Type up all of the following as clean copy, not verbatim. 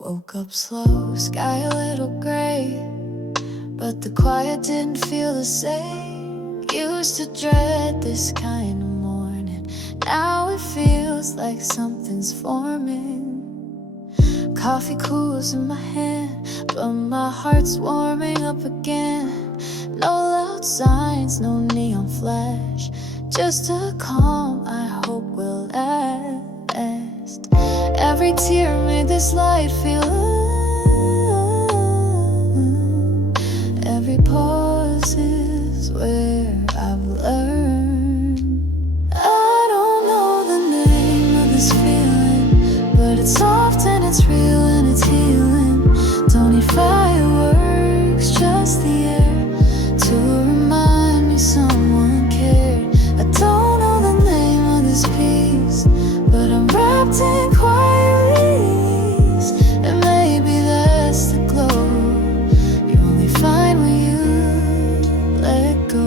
Woke up slow, sky a little gray, but the quiet didn't feel the same. Used to dread this kind of morning, now it feels like something's forming. Coffee cools in my hand, but my heart's warming up again. No loud signs, no neon flash, just a calm I hope will last. Every tear made this light feel every pause is where I've learned. I don't know the name of this feeling, but it's soft and it's real and it's healing. Don't need fireworks, just the air to remind me someone cared. I don't know the name of this peace, but I'm wrapped in quiet ease. And maybe that's the glow you only find when you let go.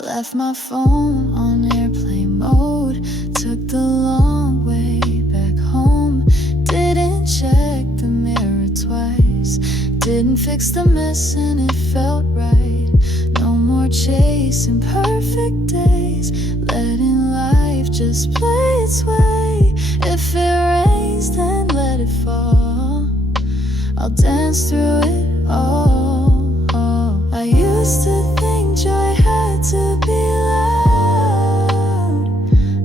Left my phone on airplane mode, took the long way back home. Didn't check the mirror twice, didn't fix the mess and it felt right. No more chasing perfect days, letting life just play its way. If it rains, then let it fall, I'll dance through it all. I used to think joy had to be loud,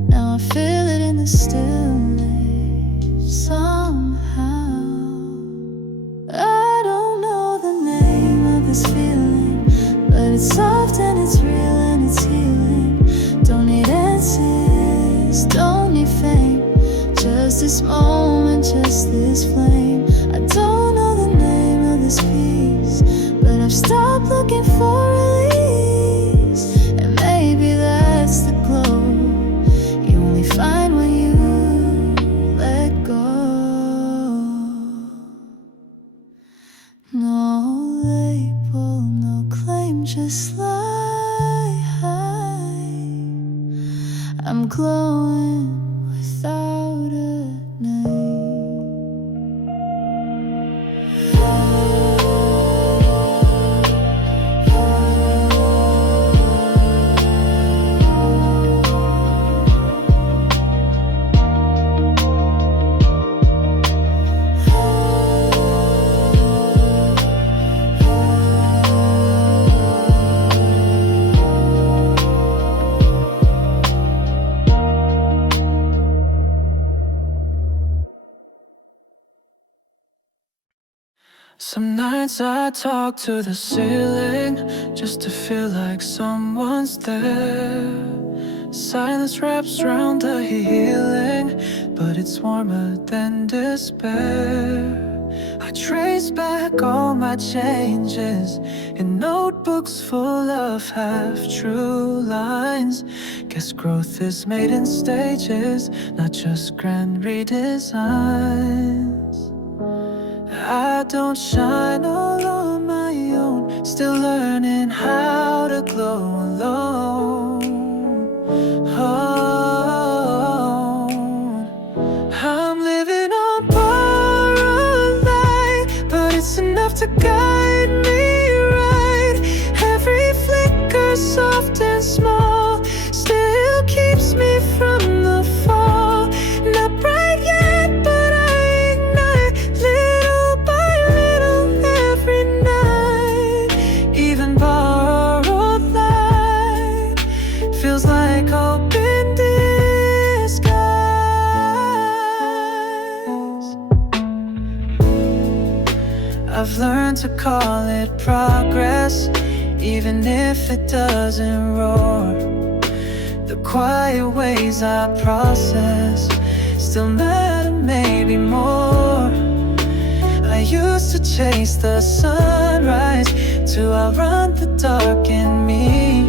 now I feel it in the stillness somehow. I don't know the name of this feeling, but it's soft and it's real and it's healing. Don't need answers, don't need fame, just this moment, just this flame. I don't know the name of this peace, but I've stopped looking for release. And maybe that's the glow you only find when you let go. No label, no claim, just lie high. I'm glowing without a name. Some nights I talk to the ceiling just to feel like someone's there. Silence wraps around the healing, but it's warmer than despair. I trace back all my changes in notebooks full of half-true lines. Guess growth is made in stages, not just grand redesigns. I don't shine all on my own, still learning how to glow alone. I'm living on borrowed light, but it's enough to guide me right. Every flicker, soft and small, still keeps me from the fall. Not bright yet, but I ignite little by little every night. Even borrowed light feels like hope in disguise. I've learned to call it progress, even if it doesn't roar. The quiet ways I process still matter, maybe more. I used to chase the sunrise to outrun the dark in me.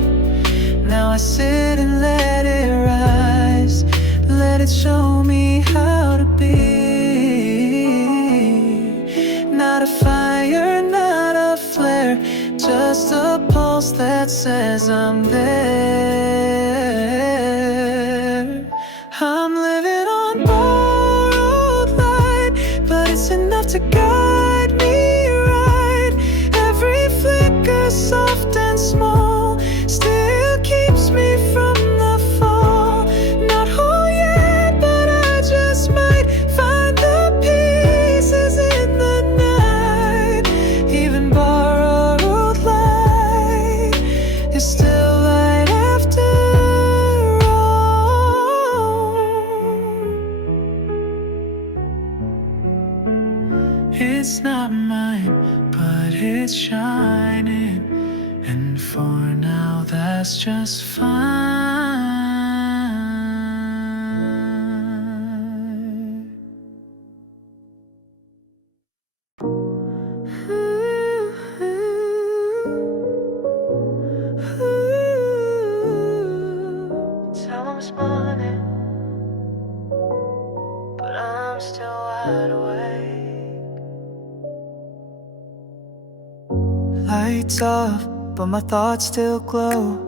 Now I sit and let it rise, let it show me how to be. Not a fire, not a flare, just a pulse that says I'm there. I'm living on board. to guide me right. Every flicker soft and small still keeps me from the fall. Not whole yet, but I just might find the pieces in the night. Even borrowed light is still light after all. It's not mine, but it's shining, and for now that's just fine. It's almost morning, but I'm still wide awake. Lights off, but my thoughts still glow,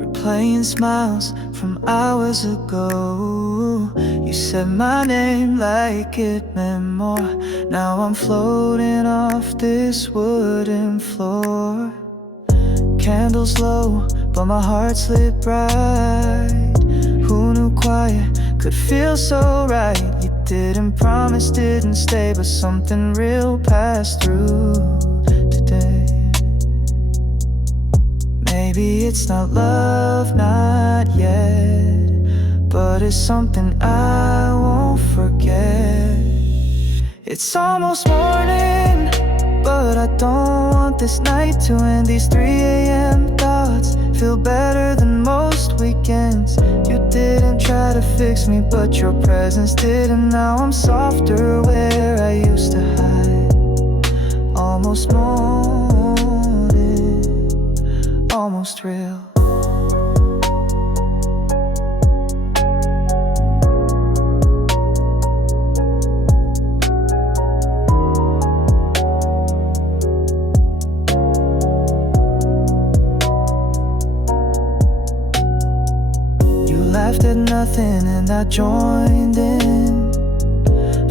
replaying smiles from hours ago. You said my name like it meant more. Now I'm floating off this wooden floor. Candles low, but my heart's lit bright. Who knew quiet could feel so right? You didn't promise, didn't stay, but something real passed through today. Maybe it's not love, not yet, but it's something I won't forget. It's almost morning, but I don't want this night to end. These 3 a.m. thoughts feel better than most weekends. You didn't try to fix me, but your presence did, and now I'm softer where I used to hide. Almost morning, almost real. Laughed at nothing and I joined in.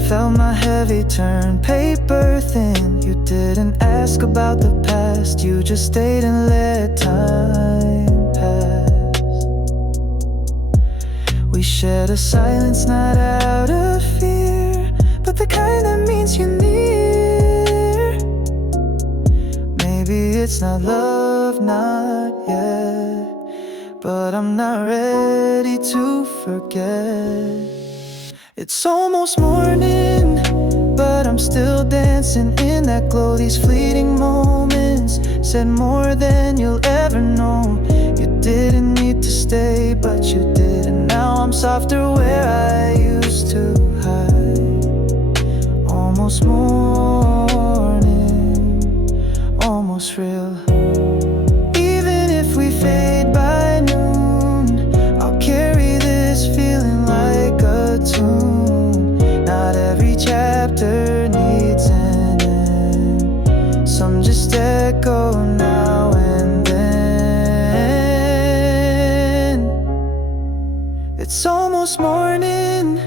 Felt my heavy turn paper thin. You didn't ask about the past, you just stayed and let time pass. We shared a silence not out of fear, but the kind that means you're near. Maybe it's not love, not yet, but I'm not ready to forget. It's almost morning, but I'm still dancing in that glow. These fleeting moments said more than you'll ever know. You didn't need to stay, but you did, and now I'm softer where I used to hide. Almost morning, almost real. Even if we fade by noon, I'll carry this feeling like a tune. Not every chapter needs an end, some just echo now and then. It's almost morning,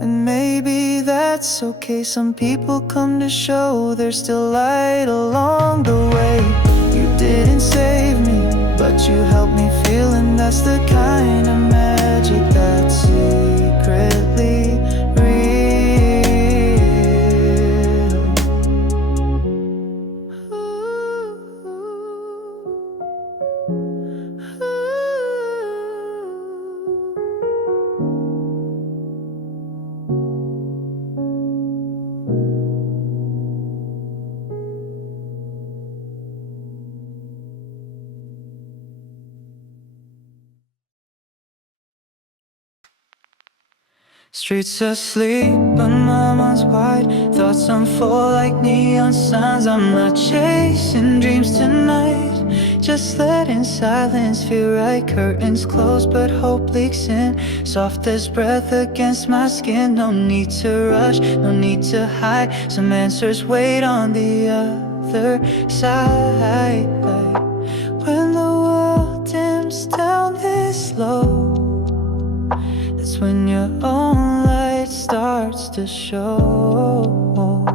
and maybe that's okay. Some people come to show there's still light along the way. You didn't save me, but you helped me feel, and that's the kind of magic that's secretly real. Streets asleep, but my mind's wide. Thoughts unfold like neon signs. I'm not chasing dreams tonight, just letting silence feel right. Curtains closed, but hope leaks in, soft as breath against my skin. No need to rush, no need to hide. Some answers wait on the other side. When the world dims down this low, that's when your own light starts to show.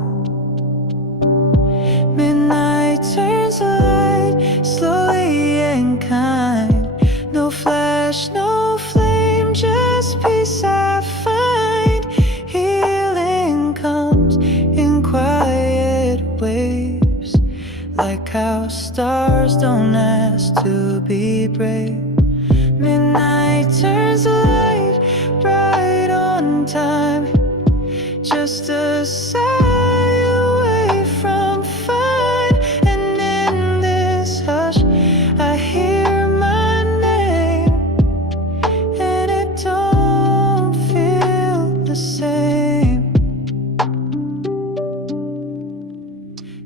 this peace I find. Healing comes in quiet waves, like how stars don't ask to be brave. Midnight turns the light right on time, just a sigh away from fun. And in this hush I hear my name, and it don't feel the same.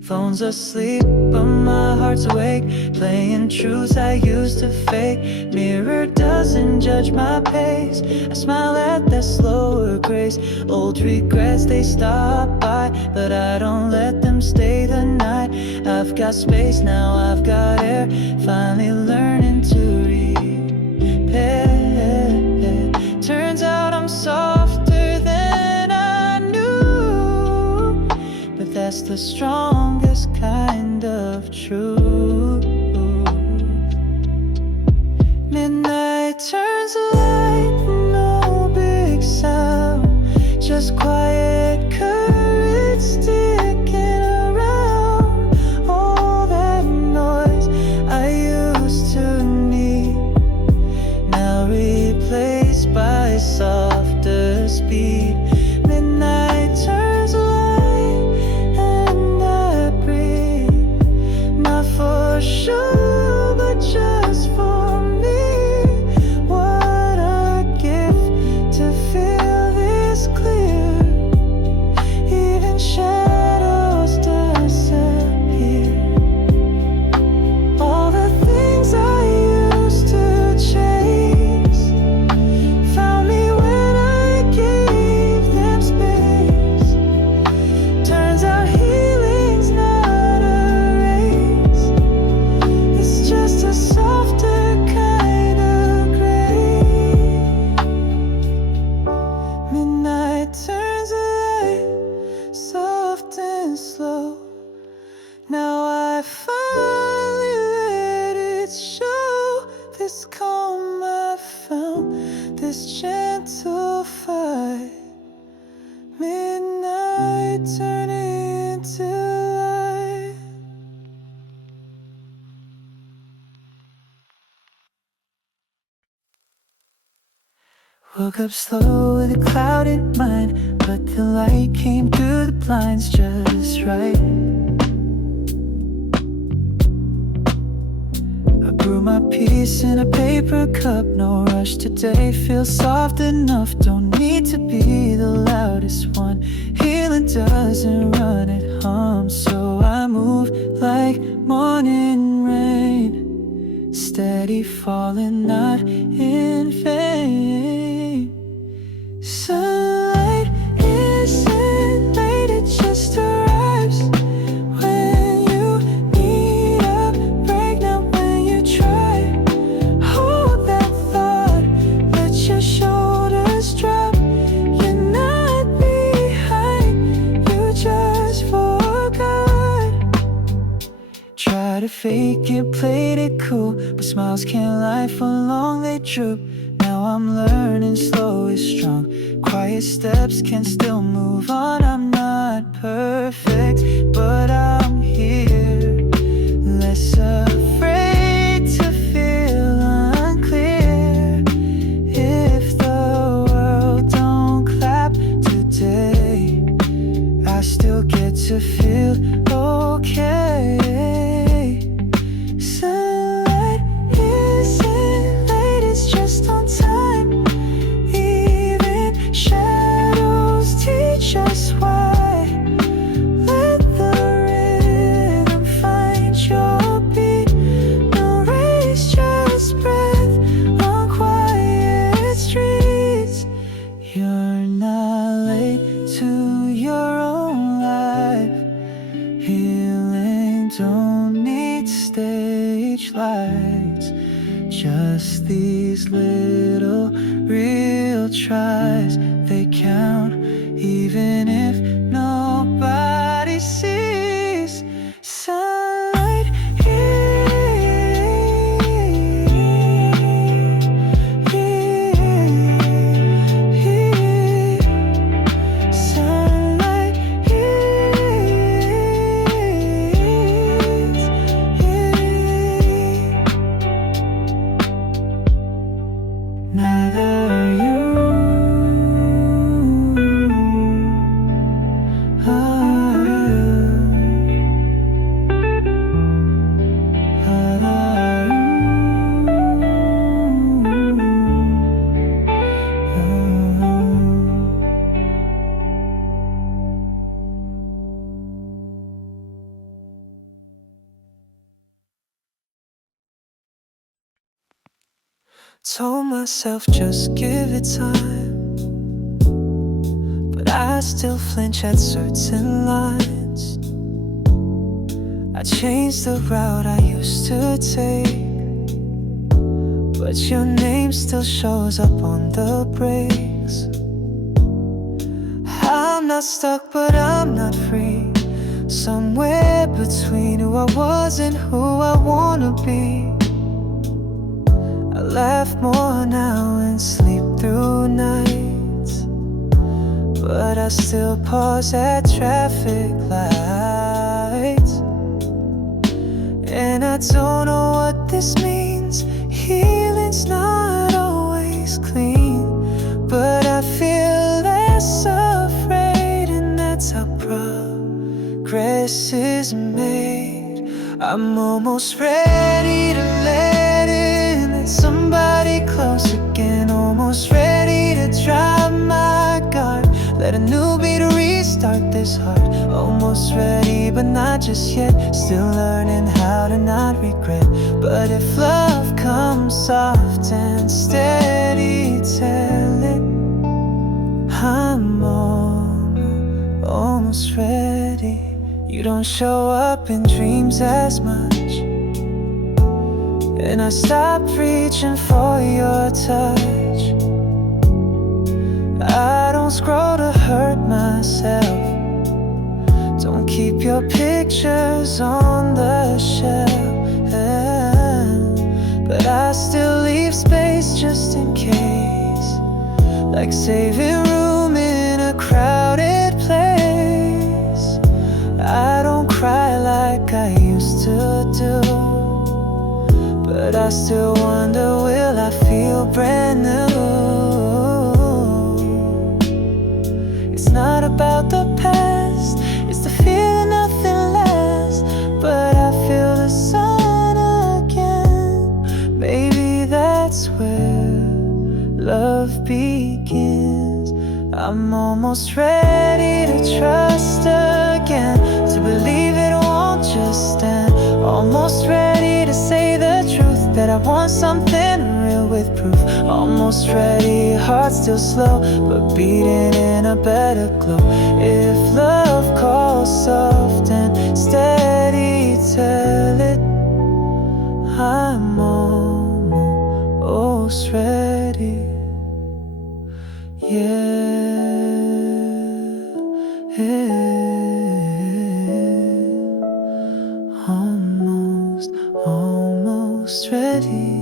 Phone's asleep but my heart's awake, playing truths I used to fake. Mirror doesn't judge my pace, I smile at that slower grace. Old regrets, they stop by, but I don't let them stay the night. I've got space now, I've got air, finally learning to repair. Turns out I'm softer than I knew, but that's the strongest kind of truth. Midnight turns the light, no big sound, just quiet courage sticking around. All that noise I used to need, now replaced by softer speed. Midnight turns the light and I breathe, not for sure but just for me. What a gift to feel this clear, even shadows disappear. All the things I used to chase found me when I gave them space. Turns out healing's not a race, it's just a softer kind of gray. Midnight turns the light soft and slow, now I finally let it show. This calm I found, this gentle fight. Midnight turning into light. Woke up slow with a clouded mind, but the light came through the blinds just right. I brew my peace in a paper cup, no rush today, feel soft enough, don't need to be the loudest one. Healing doesn't run, it hums, so I move like morning rain, steady falling, not in vain. Sunlight isn't late, it just arrives when you need a break, not when you try. Hold that thought, let your shoulders drop. You're not behind, you just forgot. Try to fake it, played it cool, but smiles can't lie for long, they droop. Now I'm learning slow is strong, quiet steps can still move on. I'm not perfect, but I'm here, less afraid to feel unclear. If the world don't clap today, I still get to feel okay. Sunlight isn't late, it's just on time. Even shadows teach us why. Let the rhythm find your beat, no race, just breath on quiet streets. You're not late to your own life. Healing don't need stage lights, just these little real tries. They count even if nobody sees. Sunlight Told myself just give it time, but I still flinch at certain lines. I changed the route I used to take, but your name still shows up on the brakes. I'm not stuck, but I'm not free. Somewhere between who I was and who I wanna be. I laugh more now and sleep through nights, but I still pause at traffic lights. And I don't know what this means. Healing's not always clean, but I feel less afraid, and that's how progress is made. I'm almost ready to let in somebody close again. Almost ready to drop my guard, let a new beat restart this heart. Almost ready but not just yet. Still learning how to not regret. But if love comes soft and steady, tell it I'm almost ready. You don't show up in dreams as much, and I stopped reaching for your touch. I don't scroll to hurt myself. Don't keep your pictures on the shelf, but I still leave space just in case, like saving room in a crowded place. I don't cry like I used to do, but I still wonder, will I feel brand new? It's not about the past, it's the feeling nothing lasts. But I feel the sun again. Maybe that's where love begins. I'm almost ready to trust again, to believe it won't just stand. Almost ready to say the truth, that I want something real with proof. Almost ready, heart still slow, but beating in a better glow. If love calls soft and steady, tell it I'm almost ready. Almost ready.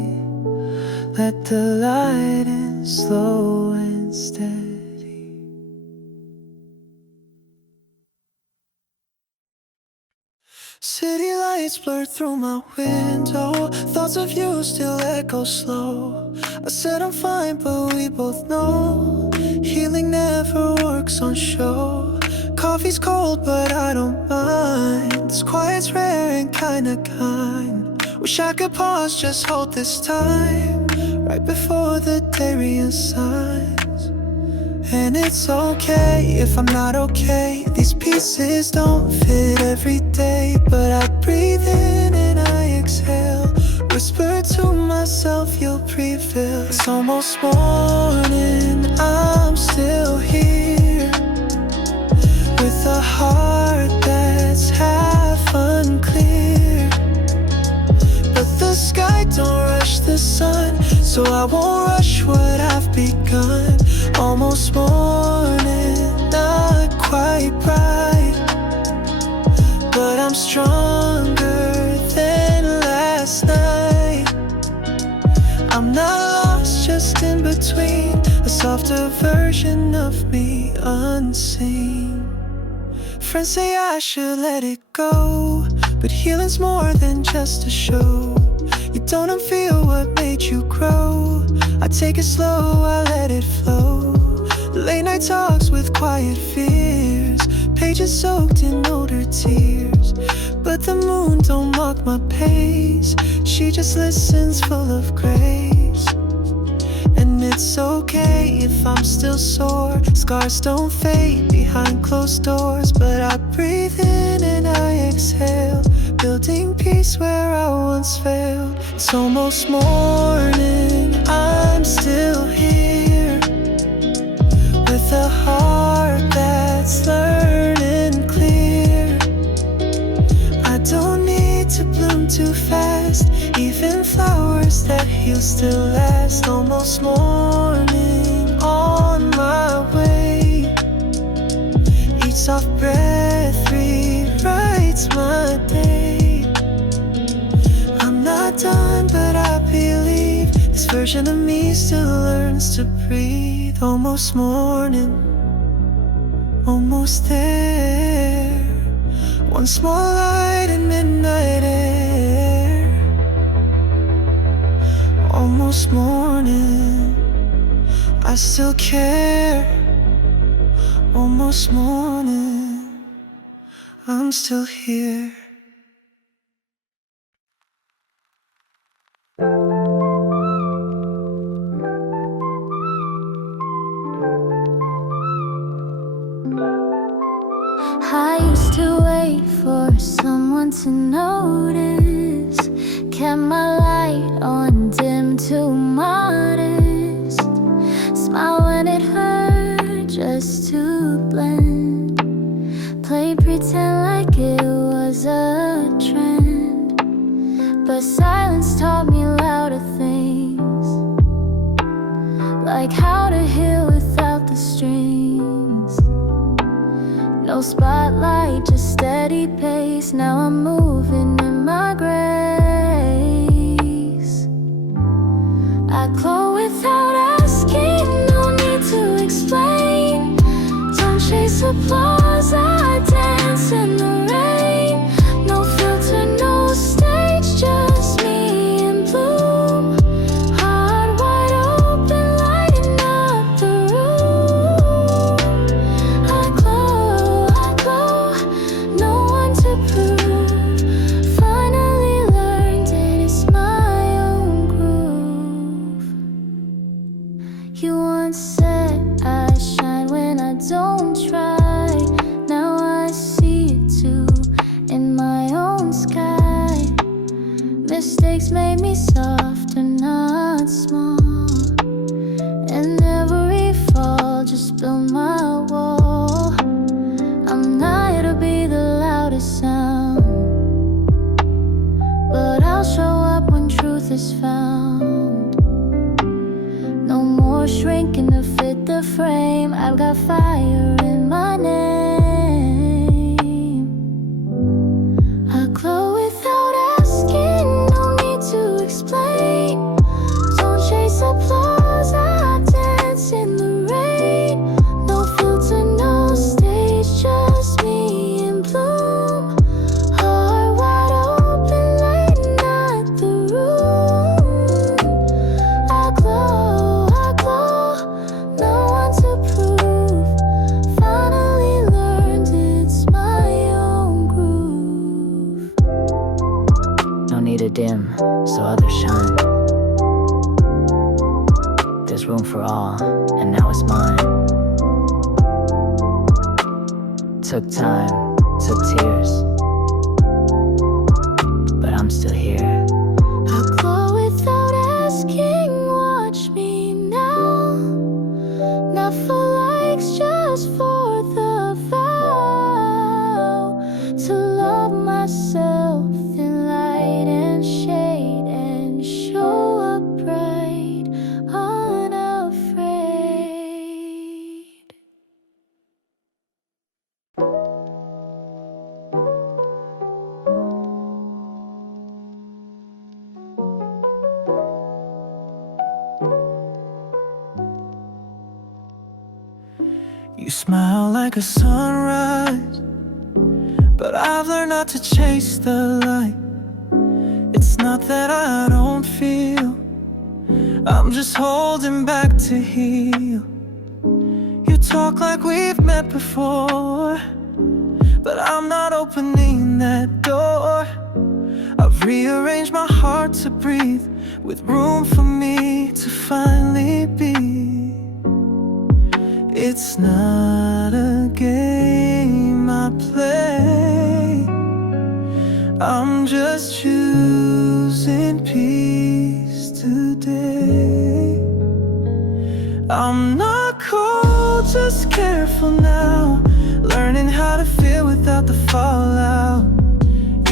Let the light in slow and steady. City lights blur through my window. Thoughts of you still echo slow. I said I'm fine, but we both know healing never works on show. Coffee's cold, but I don't mind. This quiet's rare and kinda kind. Wish I could pause, just hold this time, right before the day reassigns. And it's okay if I'm not okay. These pieces don't fit every day, but I breathe in and I exhale. Whisper to myself, you'll prevail. It's almost morning, I'm still here, with a heart that's half unclear. But the sky don't rush the sun, so I won't rush what I've begun. Almost morning, not quite bright, but I'm stronger than last night. I'm not lost, just in between, a softer version of me unseen. Friends say I should let it go, but healing's more than just a show. You don't unfeel what made you grow. I take it slow, I let it flow. Late night talks with quiet fears, pages soaked in older tears. But the moon don't mock my pace, she just listens full of grace. And it's okay if I'm still sore. Scars don't fade behind closed doors, but I breathe in and I exhale, building peace where I once failed. It's almost morning, I'm still here with a heart that's learning clear. I don't need to bloom too fast. Even flowers that heal still last. Almost morning on my way. Each soft breath rewrites my day. I'm not done, but I believe this version of me still learns to breathe. Almost morning, almost there. One small light in midnight air. Almost morning, I still care. Almost morning, I'm still here. I used to wait for someone to notice. Kept my light on dim to modest. Smile when it hurt just to blend. Play pretend like it was a trend. But silence taught me louder things, like how to heal without the strings. No spotlight, just steady pace. Now I'm moving in my grace. I glow without asking, no need to explain. Don't chase applause, I dance in the rain. No filter, no stage, just me in bloom. Heart wide open, lighting up the room. I glow, no one to prove. Finally learned it is my own groove. You once said I shine when I don't try. Now I see it too in my own sky. Mistakes made me softer, not small. And every fall just built my wall. I'm not here to be the loudest sound, but I'll show up when truth is found. No more shrinking to fit the frame. I've got fire in my name. I glow without asking, no need to explain. Don't chase applause, I dance in the rain. No filter, no stage, just me in bloom. Heart wide open, lighting up the room. I glow, no one to prove. Finally learned it's my own groove. No need to dim, so others shine. There's room for all, and now it's mine. Took time, took tears, but I'm still here. I glow without asking, watch me now. Not for likes, just for the vow to love myself in light and shade and show up bright, unafraid. You smile like a sunrise, but I've learned not to chase the light. It's not that I don't feel, I'm just holding back to heal. You talk like we've met before, but I'm not opening that door. I've rearranged my heart to breathe, with room for me to finally be. It's not a game I play, I'm just choosing peace today. just careful now, learning how to feel without the fallout.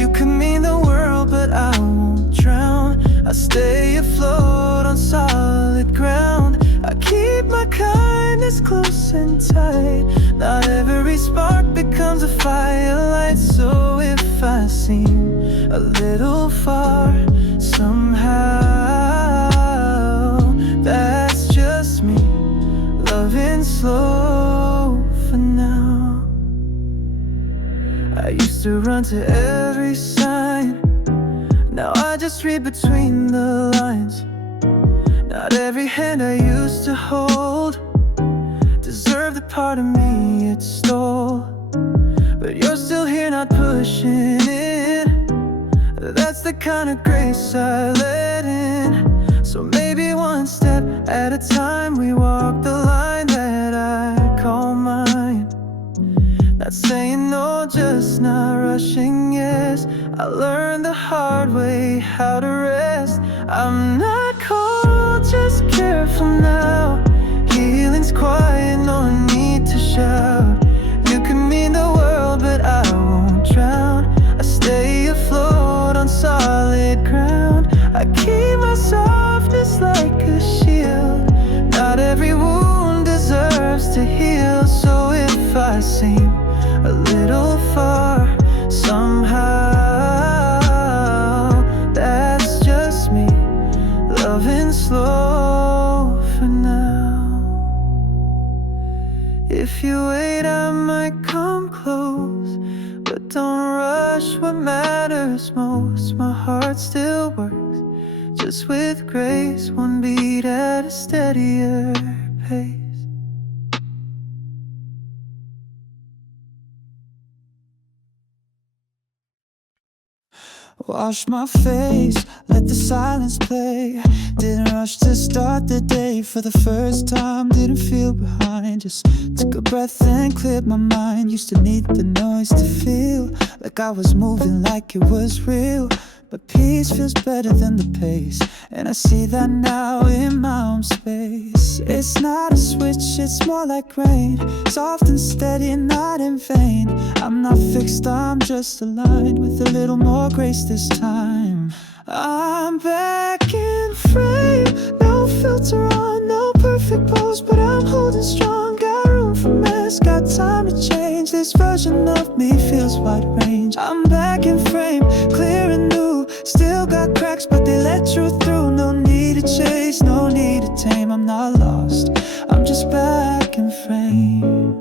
You could mean the world, but I won't drown. I stay afloat on solid ground. I keep my kindness close and tight. Not every spark becomes a firelight. So if I seem a little far somehow, that's just me, loving slow for now. I used to run to every sign, now I just read between the lines. Not every hand I used to hold deserved the part of me it stole. But you're still here, not pushing it. That's the kind of grace I let in. So maybe one step at a time, we walk the line that I call mine. Not saying no, just not rushing, yes. I learned the hard way how to rest. I'm not cold, just careful now. Healing's quiet, no need to shout. You can mean the world, but I won't drown. I stay afloat on solid ground. I keep my softness like a shield. Not every wound deserves to heal. So if I seem a little far somehow, that's just me, loving slow for now. If you wait, I might come close, but don't rush what matters most. My heart still works, just with grace, one beat at a steadier pace. Wash my face, let the silence play. Didn't rush to start the day for the first time. Didn't feel behind, just took a breath and cleared my mind. Used to need the noise to feel like I was moving, like it was real. But peace feels better than the pace, and I see that now in my own space. It's not a switch, it's more like rain, soft and steady, not in vain. I'm not fixed, I'm just aligned with a little more grace this time. I'm back in frame, no filter on, no perfect pose, but I'm holding strong. Got room for mess, got time to change. This version of me feels wide range. I'm back in frame, clear and new. Still got cracks, but they let truth through. No need to chase, no need to tame. I'm not lost, I'm just back in frame.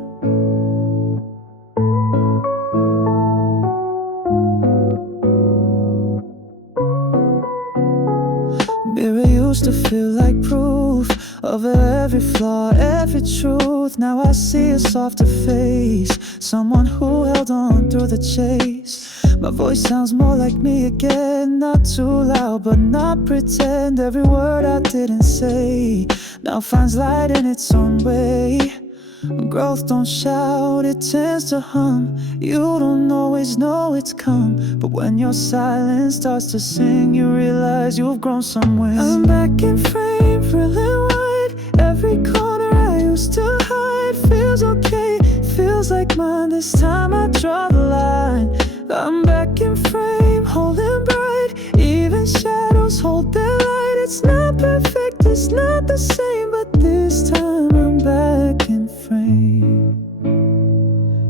Mirror used to feel like proof of every flaw, every truth. Now I see a softer face, someone who held on through the chase. My voice sounds more like me again, not too loud but not pretend. Every word I didn't say now finds light in its own way. Growth don't shout, it tends to hum. You don't always know it's come, but when your silence starts to sing, you realize you've grown somewhere. I'm back in frame, real and wide. Every corner I used to hide feels okay, feels like mine. This time I draw the line. I'm back in frame, holding bright. Even shadows hold their light. It's not perfect, it's not the same, but this time I'm back in frame.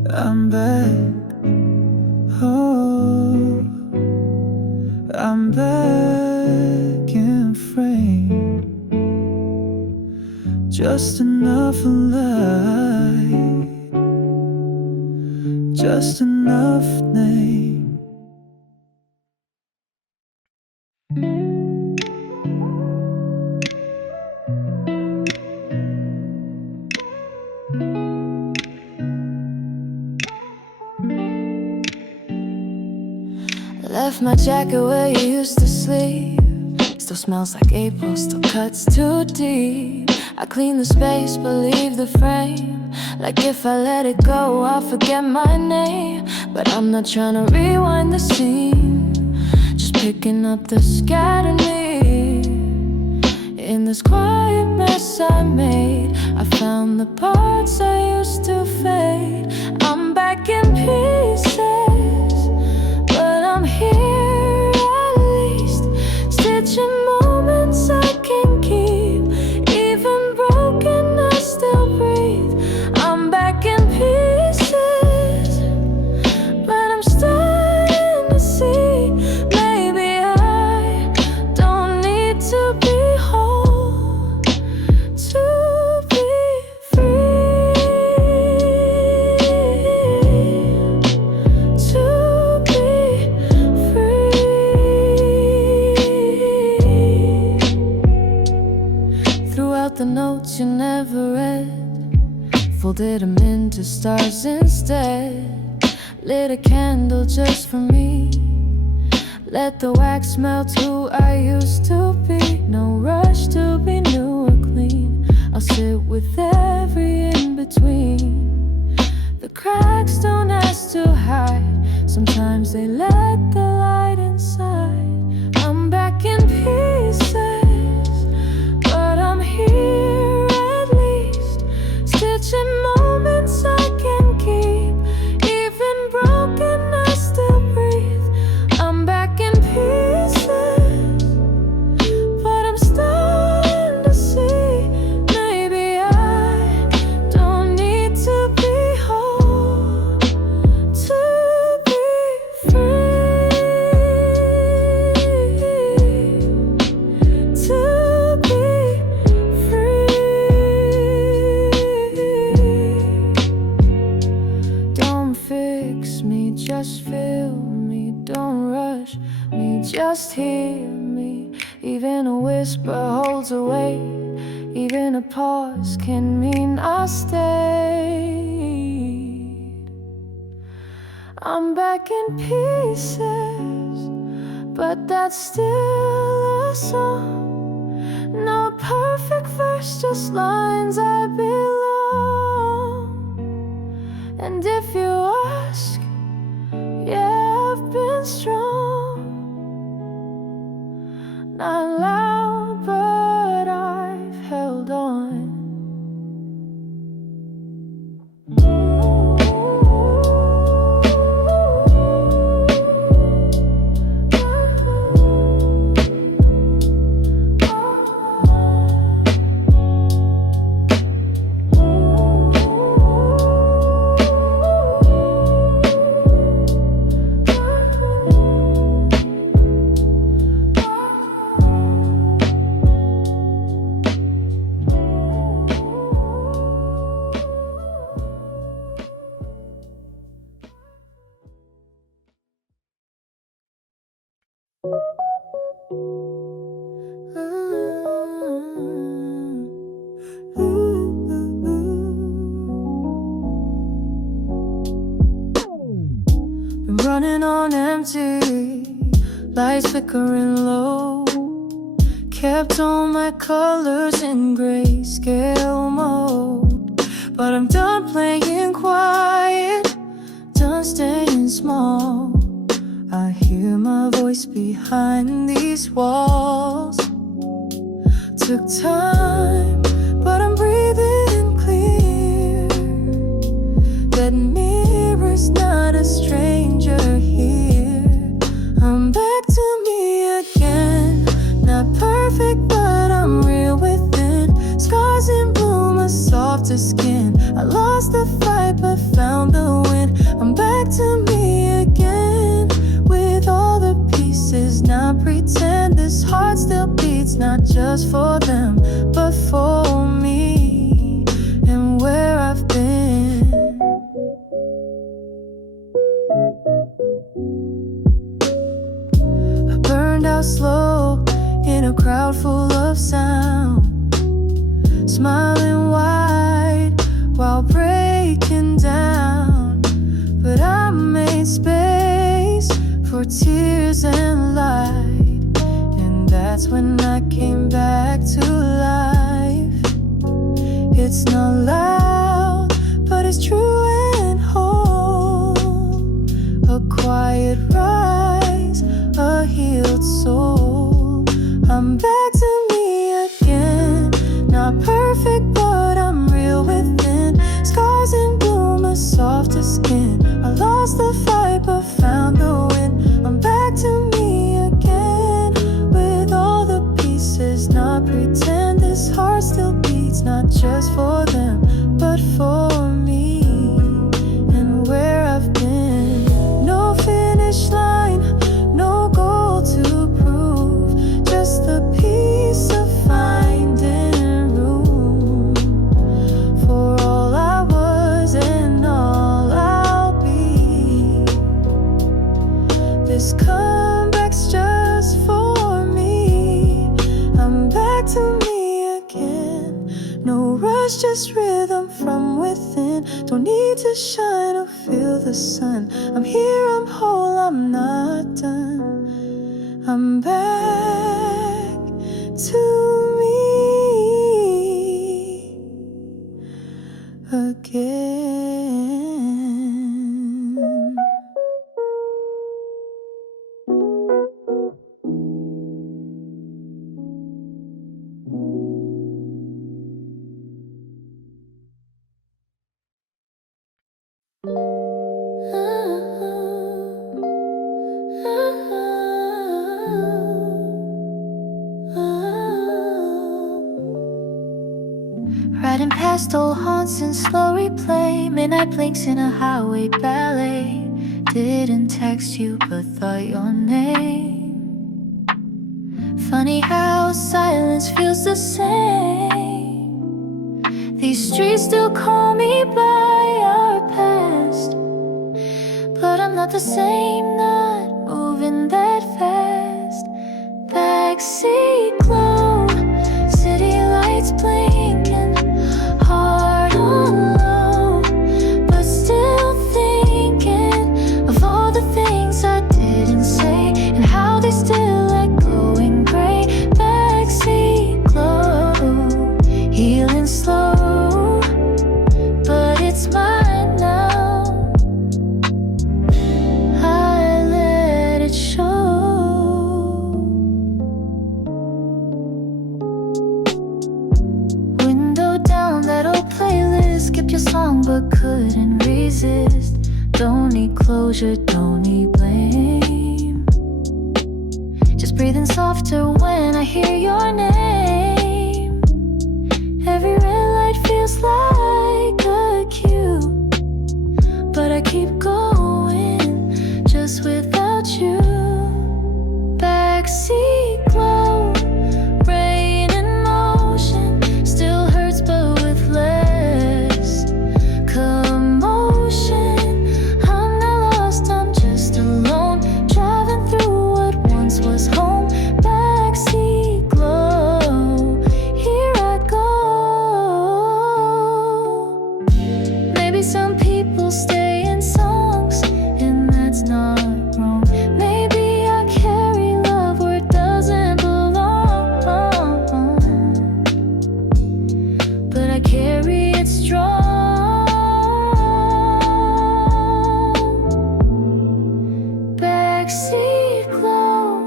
I'm back, oh, I'm back in frame. Just enough light, just enough name. Left my jacket where you used to sleep. Still smells like April, still cuts too deep. I clean the space, but leave the frame. Like if I let it go, I'll forget my name. But I'm not trying to rewind the scene, just picking up the scattered me. In this quiet mess I made, I found the parts I used to fade. I'm back in pieces, but I'm here at least. Stitching moments I can keep. Even broken, I still breathe. I'm back in pieces, but I'm starting to see. Maybe I don't need to be whole to be free. To be free. Throughout the notes you never read, folded them into stars instead. Lit a candle just for me. Let the wax melt who I used to be. No rush to be new or clean. I'll sit with every in-between. The cracks don't ask to hide. Sometimes they let the light inside. I'm back in pieces, but I'm here at least. Stitching moments I can keep. Even broken, I still breathe. I'm back in pieces, but I'm starting to see. Maybe I don't need to be whole to be free. To be free. Don't fix me, just feel me. Don't rush me, just hear me. Even a whisper holds a weight. Even a pause can mean I stayed. I'm back in pieces, but that's still a song. No perfect verse, just lines I belong. And if you ask, yeah, I've been strong. Not loud, but I've held on. Been running on empty, lights flickering low. Kept all my colors in grayscale mode, but I'm done playing quiet, done staying small. I hear my voice behind these walls. Took time, but I'm breathing clear. That mirror's not a stranger here. I'm back to me again. Not perfect, but I'm real within. Scars in bloom, a softer skin. I lost the fight, but found the win. I'm back to me again. With all the pieces, not pretend this heart still beats. Not just for them, but for me. And where I've been. I burned out slow in a crowd full of sound, smiling wide while breaking down. But I made space for tears and light, and that's when I came back to life. Don't need to shine or feel the sun. I'm here, I'm whole, I'm not done. I'm back to me again. Riding past old haunts in slow replay, midnight blinks in a highway ballet. Didn't text you but thought your name. Funny how silence feels the same. These streets still call me by our past, but I'm not the same, not moving that fast. Backseat glow, city lights blinking, heart on low, but still thinking of all the things I didn't say and how they still let glowing gray. Backseat glow, healing slow, but it's mine now. I let it show. Window down, that old playlist, skipped your song but couldn't resist. Don't need closure, don't need blame. Just breathing softer when I hear your name. Every red light feels like a cue, but I keep going just without you. Backseat glow, rain in motion, still hurts but with less commotion. I'm not lost, I'm just alone, driving through what once was home. Backseat glow, here I go. Maybe some people stay in songs, and that's not wrong. Maybe I carry love where it doesn't belong, but I carry it strong. Backseat glow,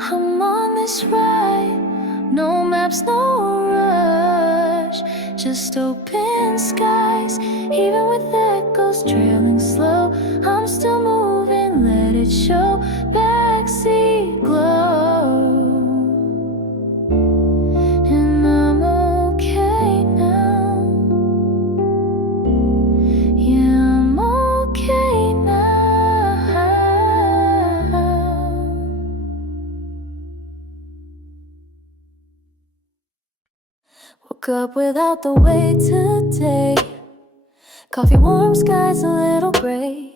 I'm on this ride. No maps, no rush, just open skies. Even with echoes trailing slow, I'm still moving, let it show. Backseat glow, and I'm okay now. Yeah, I'm okay now. Woke up without the weight today. Coffee warm, skies a little gray,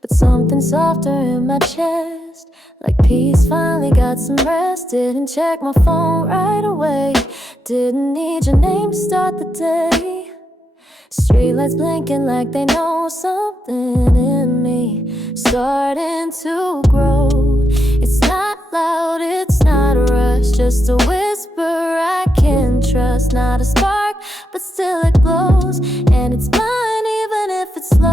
but something softer in my chest, like peace finally got some rest. Didn't check my phone right away, didn't need your name to start the day. Streetlights blinking like they know something in me, starting to grow. It's not loud, it's not a rush, just a whisper I can trust. Not a spark, but still it glows, and it's mine even if it's slow.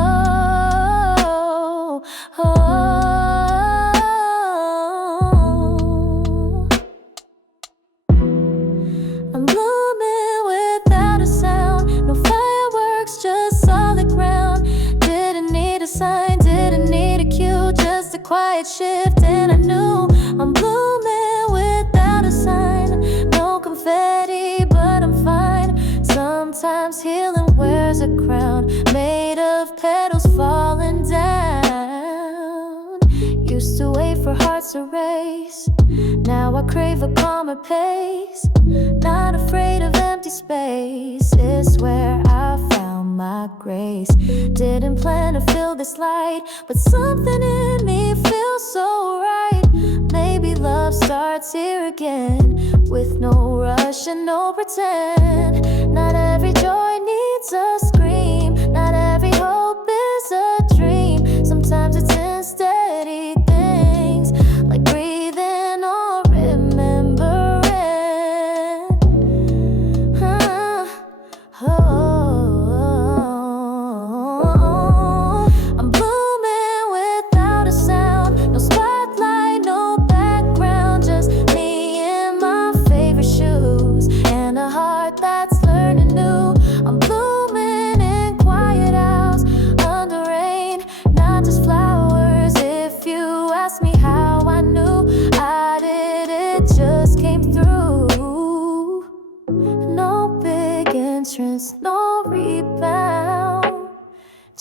I'm blooming without a sound, no fireworks, just solid ground. Didn't need a sign, didn't need a cue, just a quiet shift, and I knew I'm blooming without a sign. No confetti, but I'm fine. Sometimes healing wears a crown made of petals falling down. Used to wait for hearts to race, now I crave a calmer pace. Not afraid of empty space, it's where I found my grace. Didn't plan to fill this light, but something in me feels so right. Maybe love starts here again, with no rush and no pretend. Not every joy needs a scream, not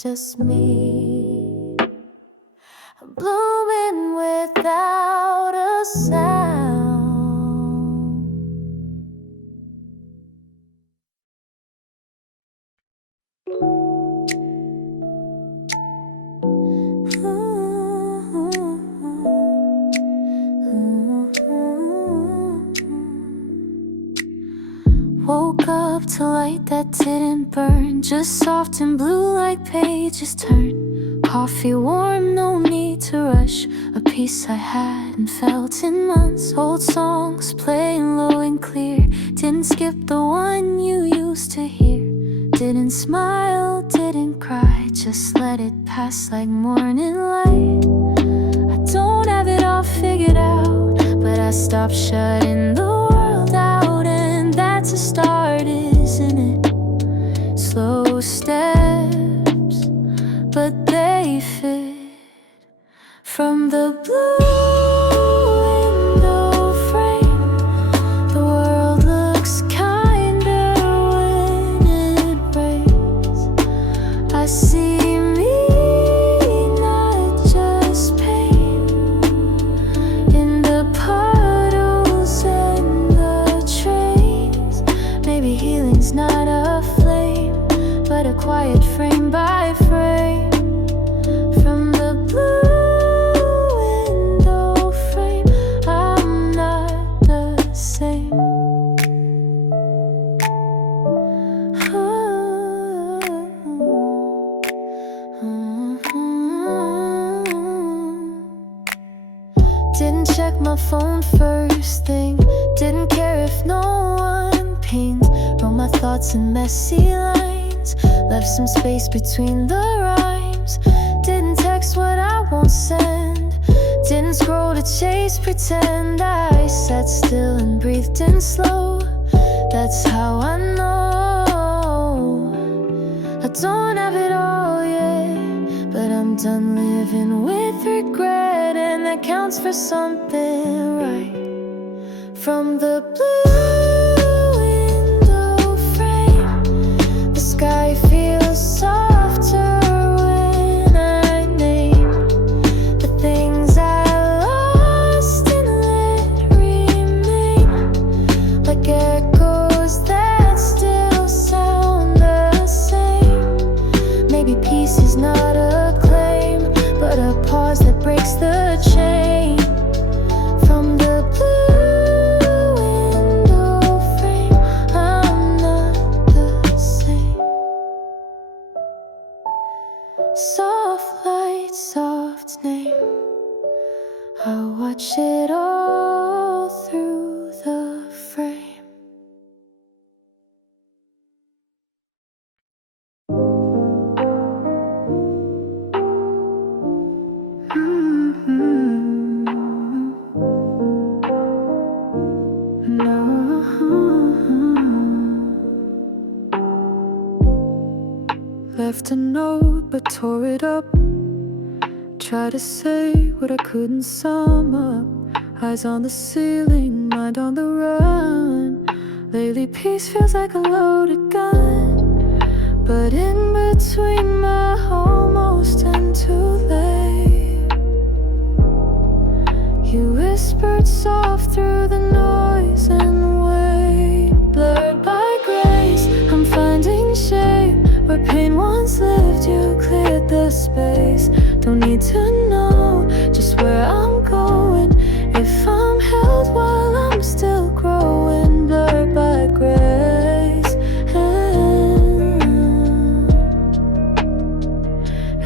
just me, blooming without a sound. Woke up to light that didn't burn, just soft and blue like pages turn. Coffee warm, no need to rush, a peace I hadn't felt in months. Old songs playing low and clear, didn't skip the one you used to hear. Didn't smile, didn't cry, just let it pass like morning light. I don't have it all figured out, but I stopped shutting the world out, and that's a start, isn't it? Slow steps, but they fit. From the blue window frame, the world looks kinder when it rains. I see me, not just pain, in the puddles and the trains. Maybe healing's not a flame, but a quiet frame by frame. From the blue window frame, I'm not the same. Didn't check my phone first thing, didn't care if no one pinged. Wrote my thoughts in messy lines, left some space between the rhymes. Didn't text what I won't send, didn't scroll to chase pretend. I sat still and breathed in slow, that's how I know. I don't have it all yet, but I'm done living with regret, and that counts for something, right? From the blue window frame, the sky feels softer when I name the things I lost and let remain, like echoes that still sound the same. Maybe peace is not a claim, but a pause that breaks the chain. From the blue window frame, I'm not the same. Soft light, soft name, I watch it all through the frame. Left a note but tore it up, tried to say what I couldn't sum up. Eyes on the ceiling, mind on the run. Lately peace feels like a loaded gun, but in between my almost and too late, you whispered soft through the noise and wait. Blurred by grace, I'm finding shape where pain once lived. You cleared the space, don't need to know just where I'm going, if I'm held while I'm still growing. Blurred by grace,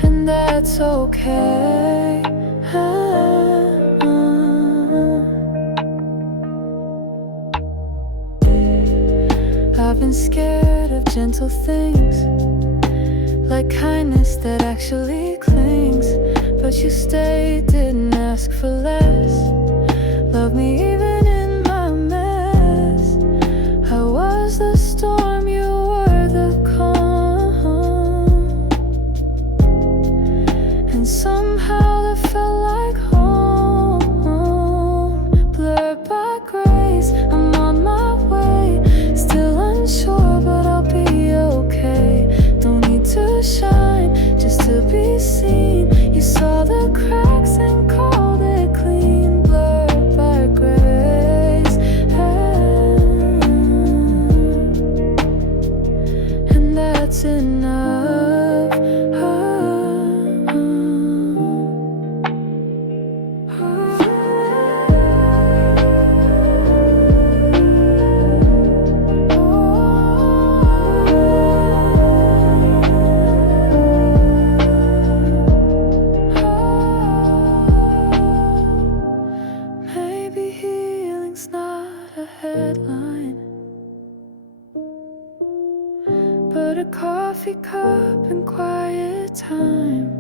and that's okay. I've been scared of gentle things, like kindness that actually clings. But you stayed, didn't ask for less. Love me even in my mess. I was the storm, you were the calm, and somehow that felt like home. Blurred by grace, I'm on my way, still unsure, but I'll be okay. Don't need to shine, just be seen. You saw the cracks and called it clean, blurred by grace. And that's enough. Maybe healing's not a headline, but a coffee cup and quiet time.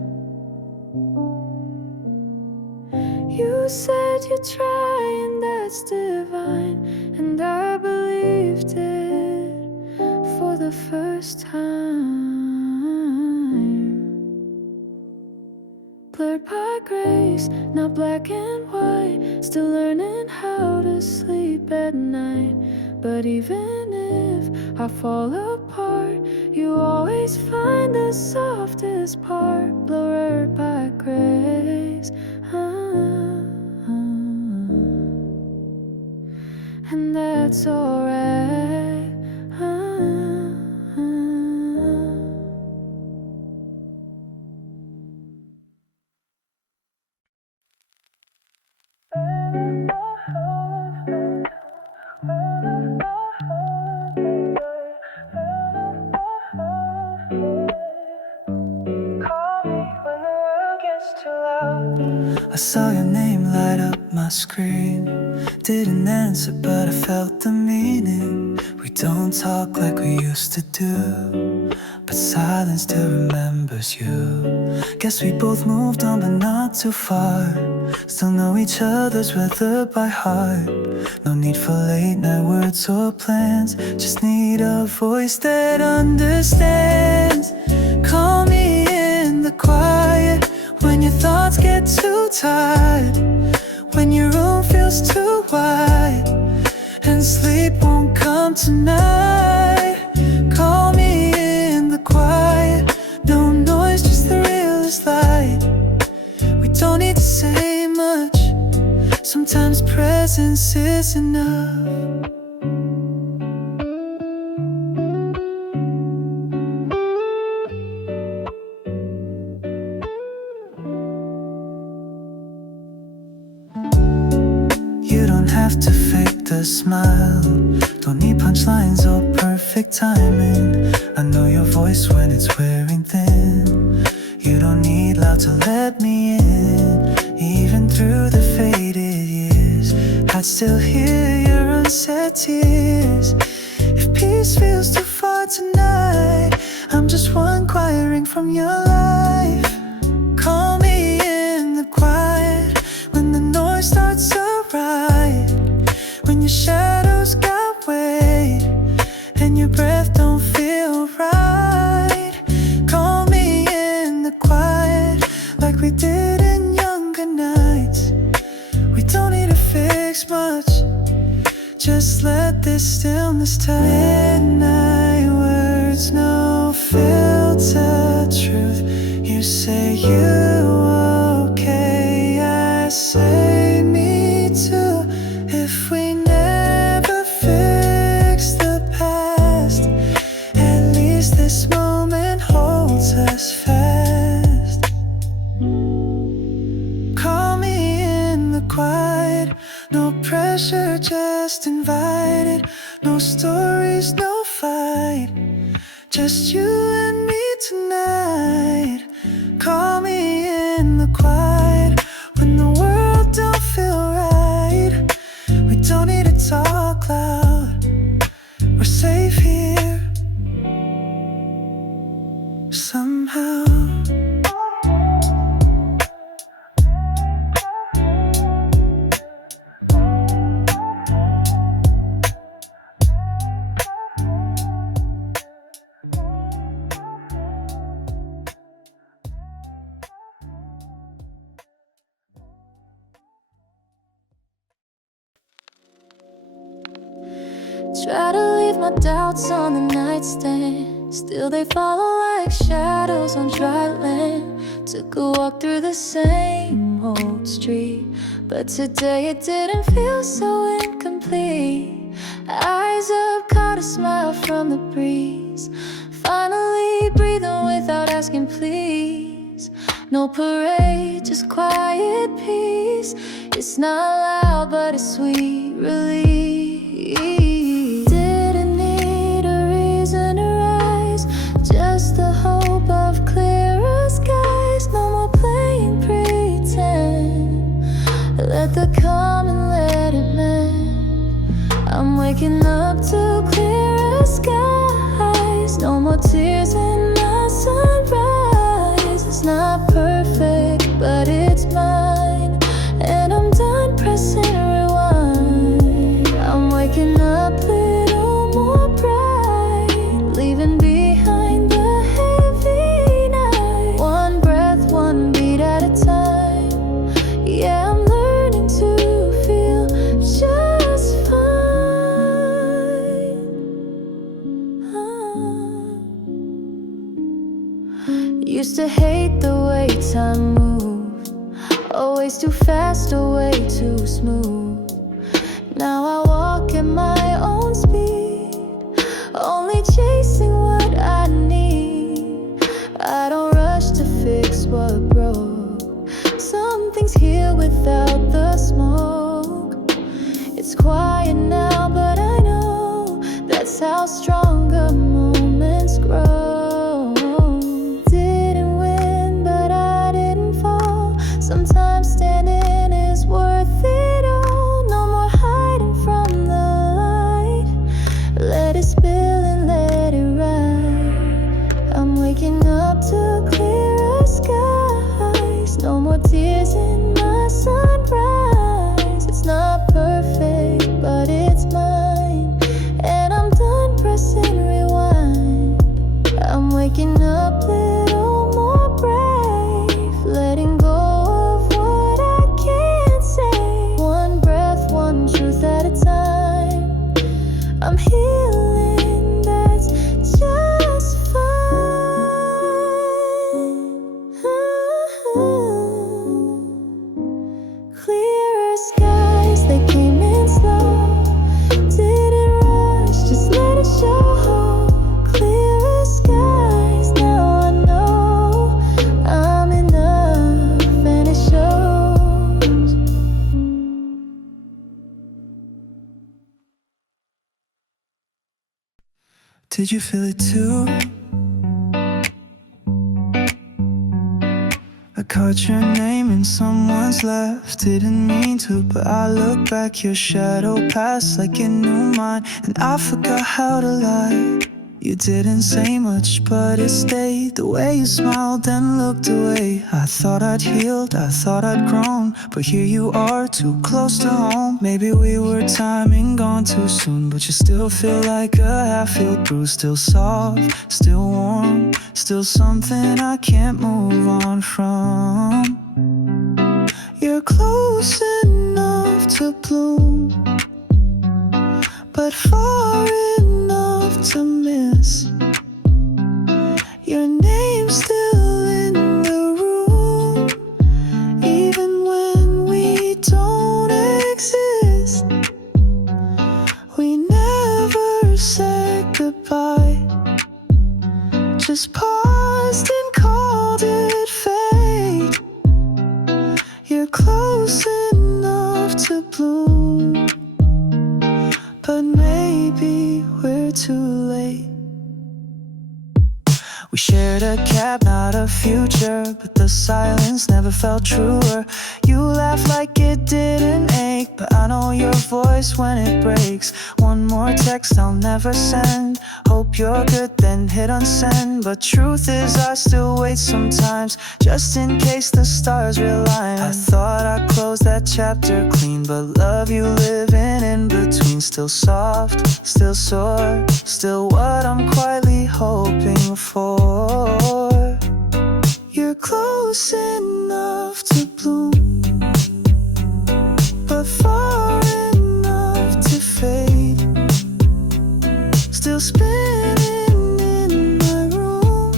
You said you'd try, and that's divine, and I believed it for the first time. Blurred by grace, not black and white, still learning how to sleep at night. But even if I fall apart, you always find the softest part, blurred by grace. And that's alright. I saw your name light up my screen. Didn't answer, but I felt the meaning. We don't talk like we used to do, but silence still remembers you. Guess we both moved on, but not too far. Still know each other's weather by heart. No need for late night words or plans, just need a voice that understands. Call me in the quiet, when your thoughts get too tired, when your room feels too wide, and sleep won't come tonight. Call me in the quiet, no noise, just the realest light. We don't need to say much, sometimes presence is enough. You don't have to fake the smile, don't need punchlines or perfect timing. I know your voice when it's wearing thin. You don't need loud to let me in. Even through the faded years, I'd still hear your unsaid tears. If peace feels too far tonight, I'm just one quiet ring from your life. Call me in the quiet, when the noise starts to ride, when your shadows got weight and your breath don't feel right. Call me in the quiet, like we did in younger nights. We don't need to fix much, just let this stillness tell. Midnight words, no filter truth. You say you okay, I say me too. If we never fix the past, at least this moment holds us fast. Call me in the quiet, no pressure, just invited. No stories, no fight, just you and me tonight. Call me in the quiet, when the world don't feel right. We don't need to talk loud, we're safe here somehow. Try to leave my doubts on the nightstand, still they follow like shadows on dry land. Took a walk through the same old street, but today it didn't feel so incomplete. Eyes up, caught a smile from the breeze. Finally breathing without asking please. No parade, just quiet peace. It's not loud, but it's sweet relief. Didn't need a reason to rise, just the hope of clearer skies. No more playing pretend. Let the come and let it mend. I'm waking up to clearer skies. No more tears in my sunrise. It's not perfect, but it's mine, and I'm done pressing rewind. I'm waking up a little more bright, leaving behind the heavy night. One breath, one beat at a time. Yeah, I'm learning to feel just fine. Used to hate the way time moved, always too fast or way too smooth. Now I walk at my own speed, only chasing what I need. I don't rush to fix what broke. Some things heal without the smoke. It's quiet now, but I know that's how stronger moments grow. Didn't win, but I didn't fall. Sometimes standing is worth it all. No more hiding from the light. Let it spill and let it ride. I'm waking up to clearer skies. No more tears in my sunrise. It's not perfect, but it's mine, and I'm done pressing rewind. I'm waking up a little more brave, letting go of what I can't say. One breath, one truth at a time. I'm healing, that's just fine. Clearer skies, they came in slow. Didn't rush, just let it show. Clearer skies, now I know I'm enough, and it shows. Did you feel it too? I caught your name in someone's left. Didn't mean to, but I look back. Your shadow passed like it knew mine, and I forgot how to lie. You didn't say much, but it stayed. The way you smiled and looked away. I thought I'd healed, I thought I'd grown, but here you are, too close to home. Maybe we were timing gone too soon, but you still feel like a half-filled bruise. Still soft, still warm, still something I can't move on from. You're close enough to bloom, but far enough to miss. Your name's still in the room, even when we don't exist. We never said goodbye, just paused and called it fate. You're close enough to bloom, but maybe we're too late. We shared a cab, not a future, but the silence never felt truer. You laugh like it didn't ache, but I know your voice when it breaks. One more text I'll never send. Hope you're good, then hit unsend. But truth is I still wait sometimes, just in case the stars realign. I thought I closed that chapter clean, but love you living in between. Still soft, still sore, still what I'm quietly hoping for. You're close enough to bloom, but far enough to fade. Still spinning in my room,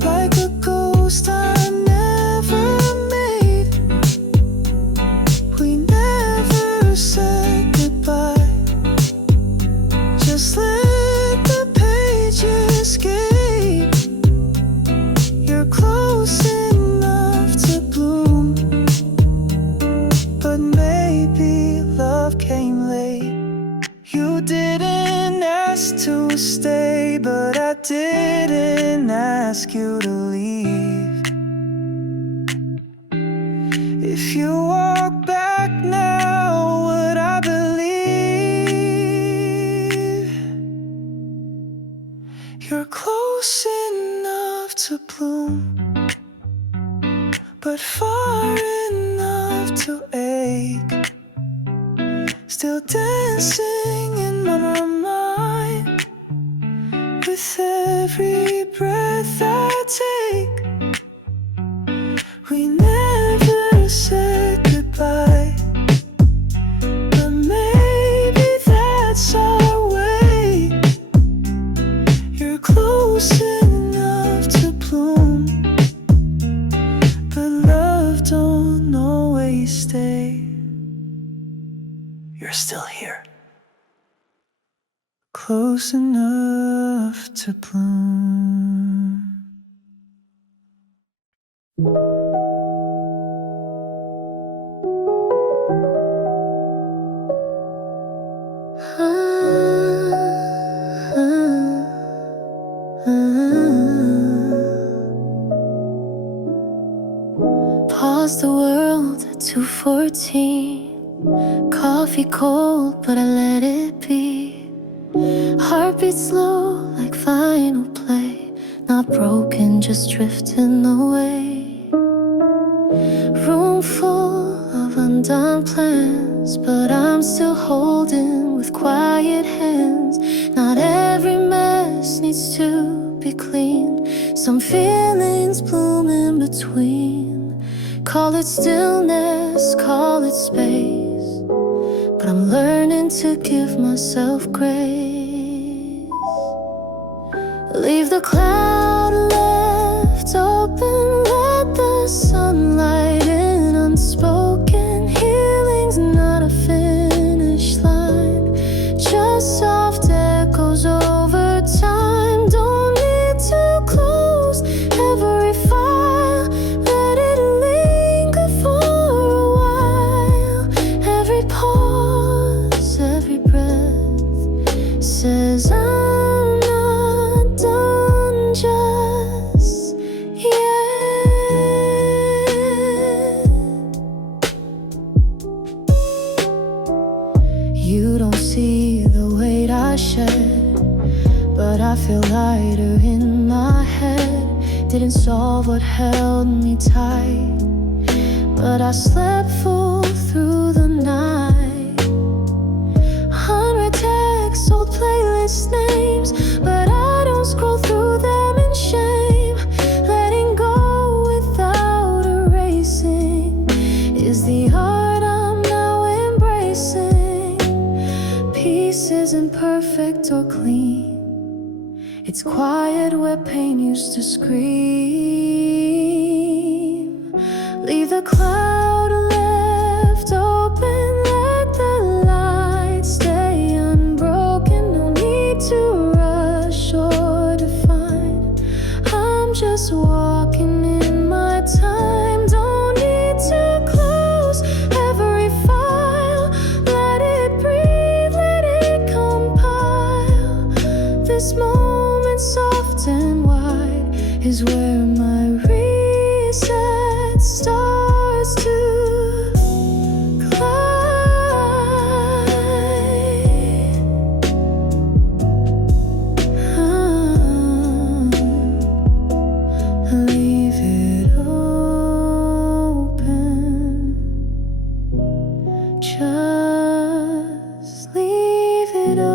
like a ghost I If you walk back now, would I believe you're close enough to bloom, but far enough to ache? Still dancing in my mind with every breath I take. We never said goodbye, but maybe that's our way. You're close enough to bloom, but love don't always stay. You're still here, close enough to bloom. Pause the world at 2:14. Coffee cold, but I let it be. Heartbeat slow like final play. Not broken, just drifting away. Room full of undone plans, but I'm still holding with quiet hands. Not every mess needs to be clean. Some feelings bloom in between. Call it stillness, call it space, but I'm learning to give myself grace. Leave the cloud left open, let the sunlight in. Unspoken healing's not a finish line, just soft echoes over time. Don't need to close every file, let it linger for a while. Every pause, every breath says I'm not done just yet. You don't see the weight I shed, but I feel lighter in my head. Didn't solve what held me tight, but I slept full through the night. 100 texts, old playlist names, but I don't scroll through them in shame. Letting go without erasing is the art I'm now embracing. Peace isn't perfect or clean, it's quiet where pain used to scream. Leave the cloud left open, let the light stay unbroken. No need to rush or define, I'm just walking in my time. Don't need to close every file, let it breathe, let it compile. This moment soft and wide is where my reset starts to climb. Leave it open, just leave it open.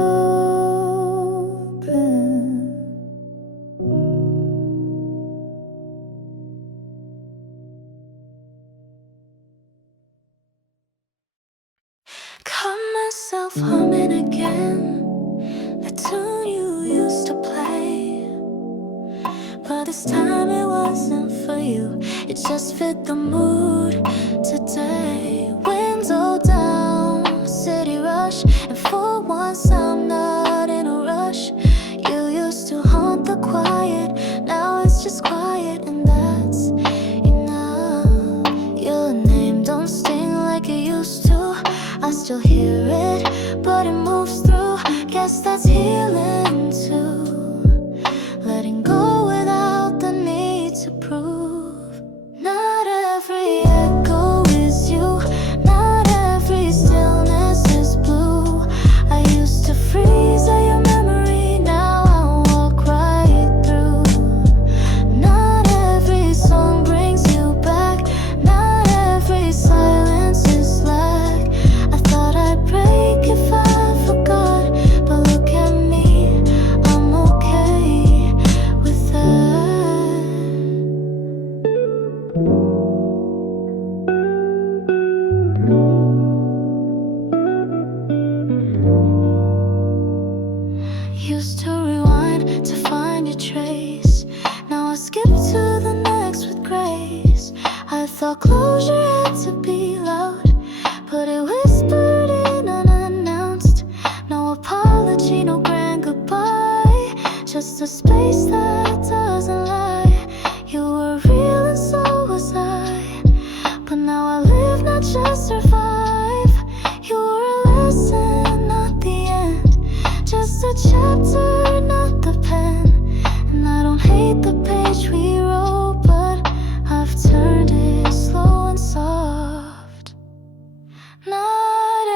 Caught myself humming again, the tune you used to play, but this time it wasn't for you, it just fit the mood today. Window down, city rush, and for once I'm not in a rush. You used to haunt the quiet, now it's just quiet, and that's enough. Your name don't sting like it used to, I still hear it, but it moves through. Guess that's healing too. Letting go without the need to prove. Not every echo is I'll close your head to be loud, but it whispered in unannounced. No apology, no grand goodbye, just a space that doesn't lie. You were real and so was I, but now I live, not just survive. You were a lesson, not the end, just a chapter, not the pen. And I don't hate the page we wrote, but I've turned it slow and soft. Not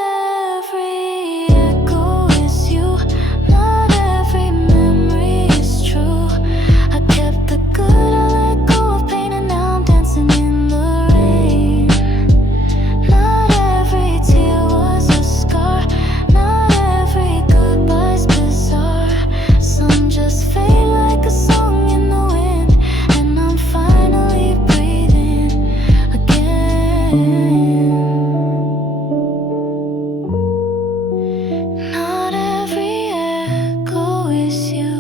every echo is you, not every memory is true. I kept the good, I let go of pain, and now I'm dancing in the rain. Not every tear was a scar, not every goodbye's bizarre. Some just fade like a song in the wind, and I'm finally breathing again. Not every echo is you,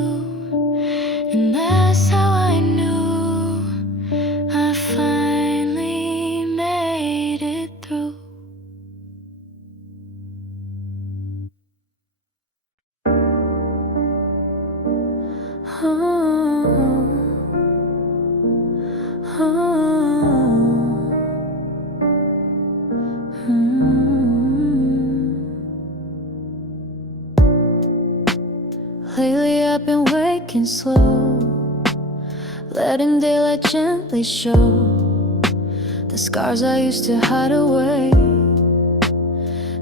and that's how I knew I finally made it through. Lately I've been waking slow, letting daylight gently show the scars I used to hide away.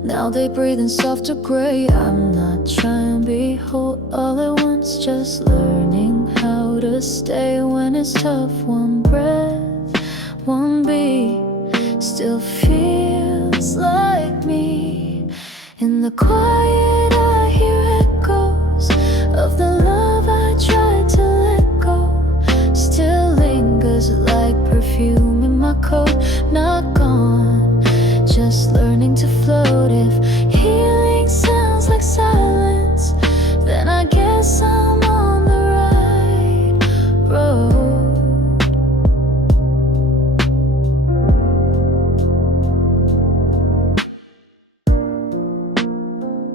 Now they breathe in softer gray. I'm not trying to be whole all at once, just learning how to stay when it's tough. One breath, one beat, still feels like me. In the quiet I hear echoes of the love I tried to let go. Still lingers like perfume in my coat. Not gone, just learning to float. If healing sounds like silence, then I guess I'm on the right road.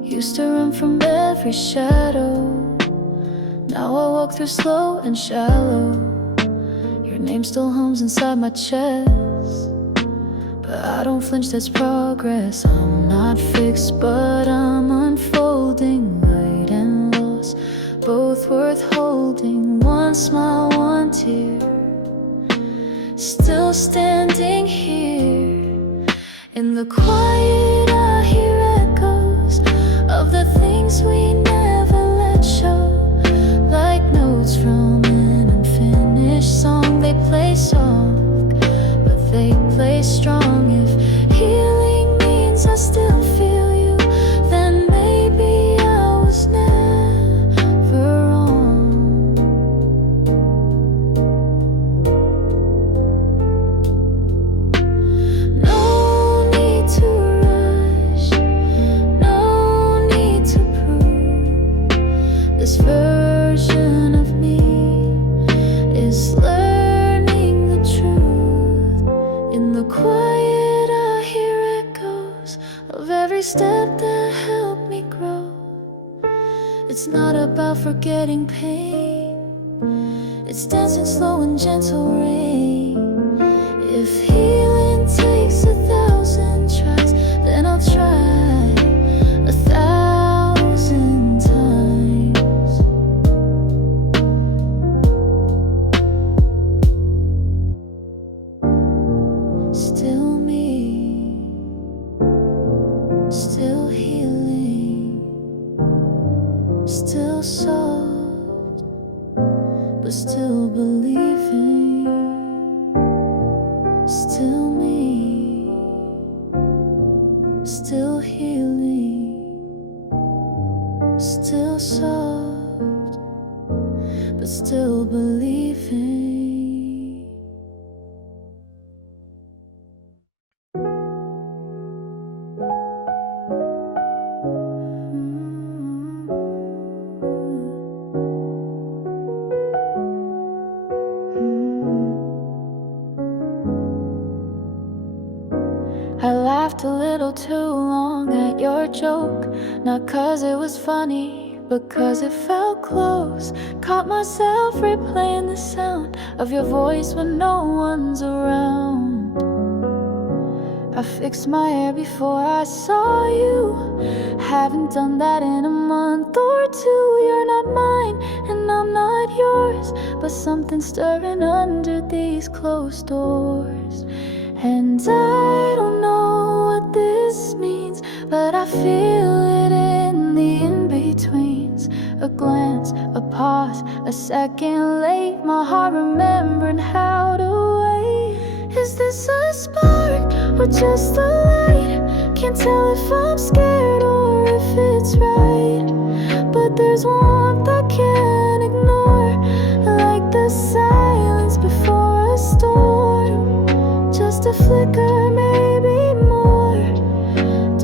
Used to run from every shadow, now I walk through slow and shallow. Your name still hums inside my chest, but I don't flinch, that's progress. I'm not fixed, but I'm unfolding. Light and loss, both worth holding. One smile, one tear, still standing here. In the quiet I hear echoes of the things we never let show, like notes from an unfinished song. They play soft, but they play strong. If healing means I still feel you, then maybe I was never wrong. No need to rush, no need to prove. This version of me is learning the truth. In the quiet I hear echoes of every step that helped me grow. It's not about forgetting pain, it's dancing slow and gentle rain. If healing takes 1,000 tries, then I'll try 1,000 times. Still me, still healing, still soft, but still believing. Still me, still healing, still soft, but still believing. laughed a little too long at your joke. Not 'cause it was funny, but 'cause it felt close. Caught myself replaying the sound of your voice when no one's around. I fixed my hair before I saw you. Haven't done that in a month or two. You're not mine and I'm not yours, but something's stirring under these closed doors. And I don't know what this means, but I feel it in the in-betweens. A glance, a pause, a second late, my heart remembering how to wait. Is this a spark or just a light? Can't tell if I'm scared or if it's right, but there's warmth I can't ignore, like the silence before a storm. Just a flicker, maybe more.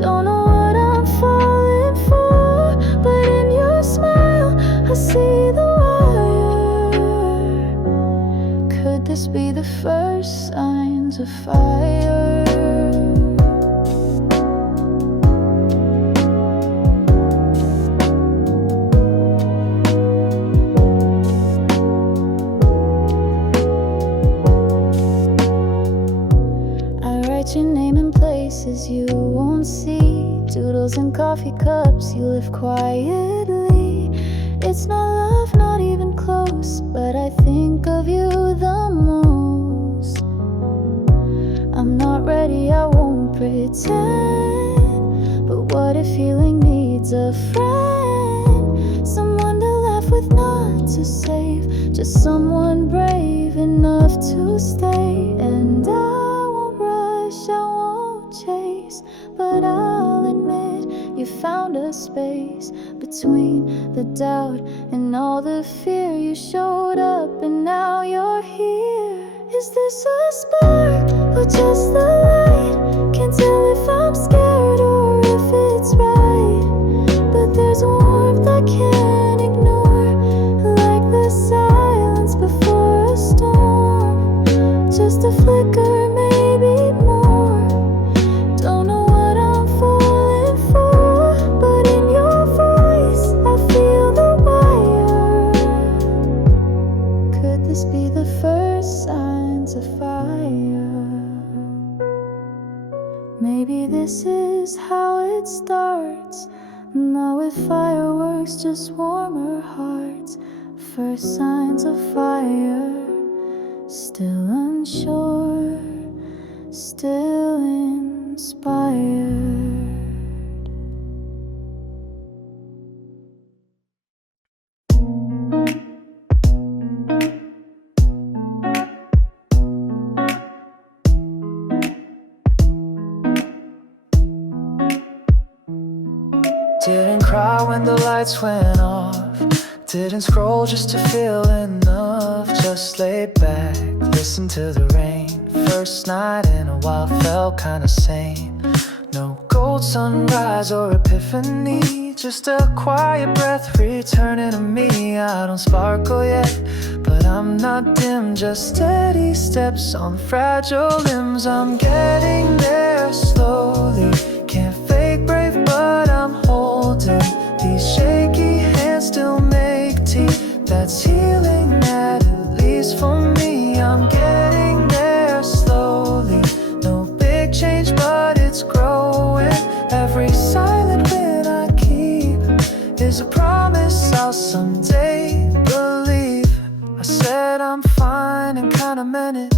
Don't know what I'm falling for, but in your smile I see the wire. Could this be the first signs of fire? Your name in places you won't see, doodles and coffee cups, you live quietly. It's not love, not even close, but I think of you the most. I'm not ready, I won't pretend, but what if healing needs a friend? Someone to laugh with, not to save, just someone brave enough to stay. And I won't chase, but I'll admit you found a space between the doubt and all the fear. You showed up and now you're here. Is this a spark or just the light? Can't tell if I'm scared or if it's right, but there's warmth I can't ignore, like the silence before a storm. Just a flicker, maybe more. Don't know what I'm falling for, but in your voice I feel the wire. Could this be the first signs of fire? Maybe this is how it starts, not with fireworks, just warmer hearts. First signs of fire, still unsure, still inspired. Didn't cry when the lights went off, didn't scroll just to feel enough. Just laid back, listened to the rain. First night in a while, felt kinda sane. No gold sunrise or epiphany, just a quiet breath returning to me. I don't sparkle yet, but I'm not dim, just steady steps on fragile limbs. I'm getting there slowly, can't fake brave, but I'm holding. These shaky hands still make tea, that's healing at least for me. I'm getting there slowly, no big change, but it's growing. Every silent win I keep is a promise I'll someday believe. I said I'm fine and kinda meant it,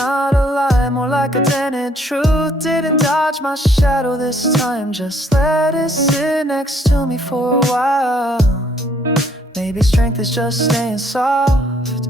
not a lie, more like a dented truth. Didn't dodge my shadow this time, just let it sit next to me for a while. Maybe strength is just staying soft,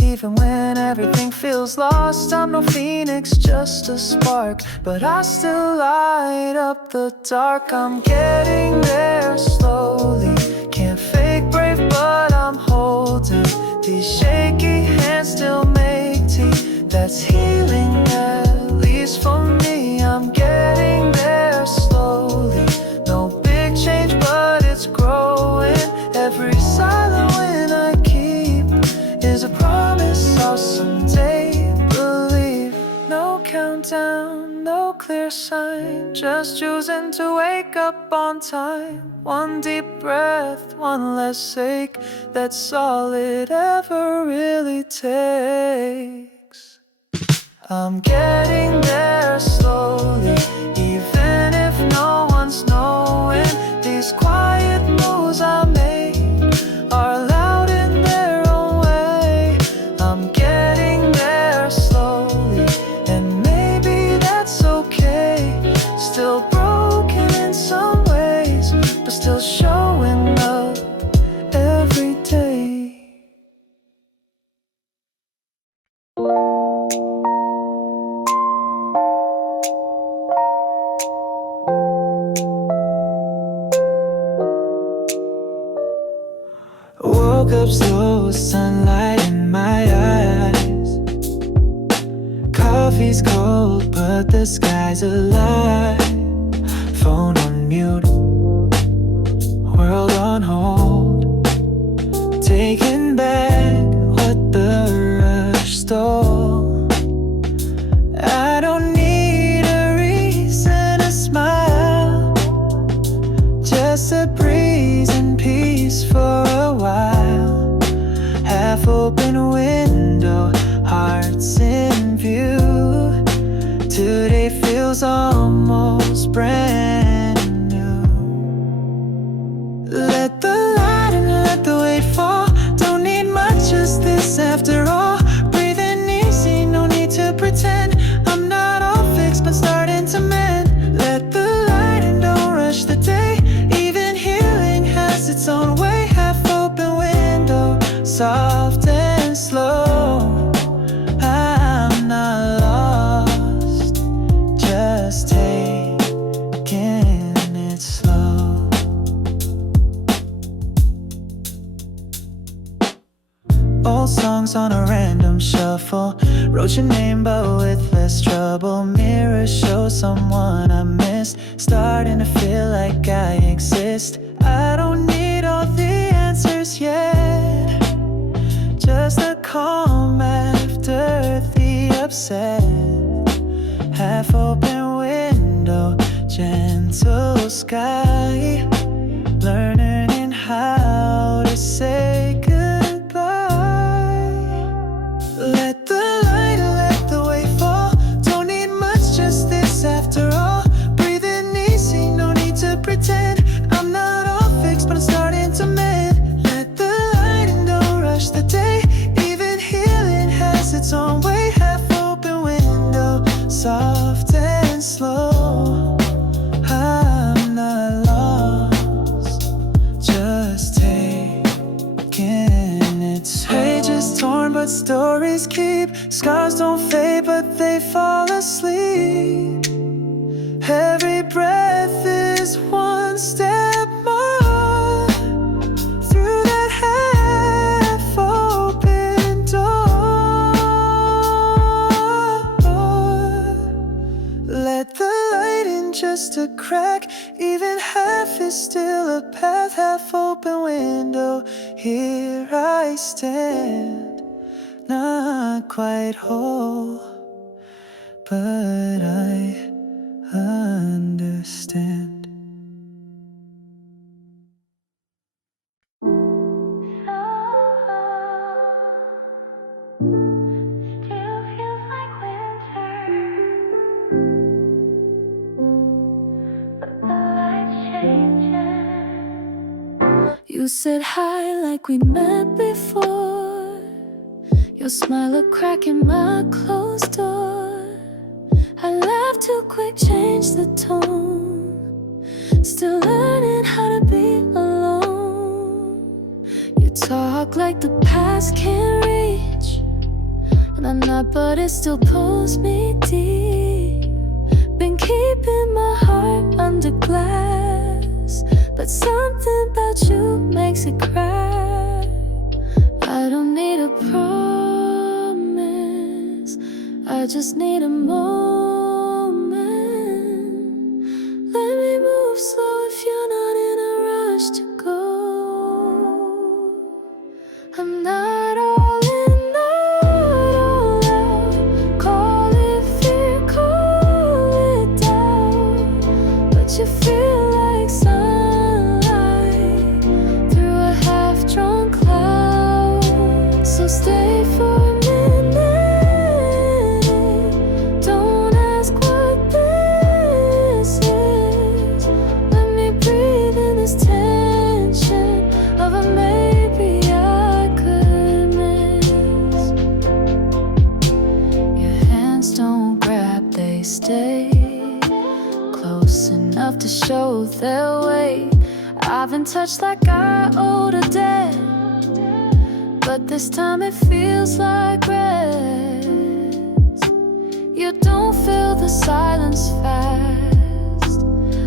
even when everything feels lost. I'm no phoenix, just a spark, but I still light up the dark. I'm getting there slowly, can't fake brave, but I'm holding. These shaky hands still make tea, that's healing at least for me. I'm getting there slowly, no big change, but it's growing. Every silent win I keep is a promise I'll someday believe. No countdown, no clear sign. Just choosing to wake up on time. One deep breath, one less ache. That's all it ever really takes. I'm getting there slowly, even if no one's knowing. These quiet moves I make are loud in their own way. I'm getting there slowly, and maybe that's okay. Still broken in some ways, but still showing up every day. Woke up slow, sunlight in my eyes. Coffee's cold, but the sky's alive. Phone on mute, world on hold. Taking back what the rush stole. I don't need a reason to smile, just a breeze and peace for a while. Half open window, hearts in view. Today feels almost brand new. Let the light and let the weight fall. Don't need much, just this after all. Breathing easy, no need to pretend. I'm not all fixed, but starting to mend. Let the light and don't rush the day. Even healing has its own way. Half open window, soft and slow. I'm not lost, just taking it slow. Old songs on a random shuffle. Wrote your name but with less trouble. Mirror show someone I missed. Starting to feel like I exist. I don't need all the answers yet, just a calm after the upset. Half open window, gentle sky. Learning how to say goodbye. Let the light, let the weight fall. Don't need much, just this after all. Breathing easy, no need to pretend. I'm not all fixed, but I'm starting to mend. Let the light and don't rush the day. Even healing has its own way. Half open window, soft and slow. I'm not lost, just taking it slow. Pages torn, but stories keep. Scars don't fade, but they fall asleep. Every breath is one step more through that half-open door. Let the light in, just a crack. Even half is still a path. Half-open window, here I stand. Not quite whole, but I understand. Still feels like winter, but the lights changing. You said hi like we met before. Your smile a crack in my closed door. I laughed too quick, changed the tone. Still learning how to be alone. You talk like the past can't reach, and I'm not, but it still pulls me deep. Been keeping my heart under glass, but something about you makes it crack. I don't need a promise, I just need a moment. Let me move slow if you're not in a rush to go. I'm not all in, not all out. Call it fear, call it to show their weight. I've been touched like I owed a debt, but this time it feels like rest. You don't feel the silence fast.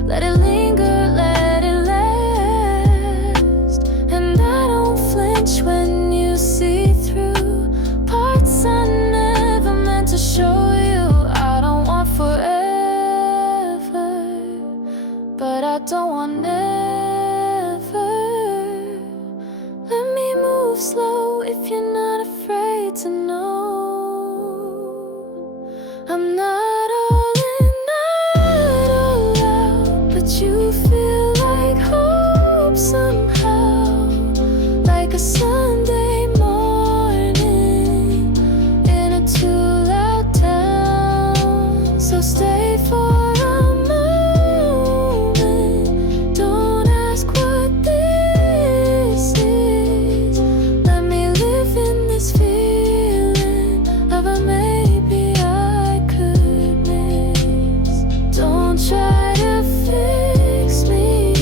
Let it linger, let it last. And I don't flinch when you see through parts I never meant to show you. I don't want forever, but I don't want never. Let me move slow if you're not afraid to know. I'm not all in, not all out, but you feel like hope somehow, like a Sunday morning in a too loud town. So stay for a moment, don't ask what this is. Let me live in this feeling of a maybe I could miss. Don't try to fix me,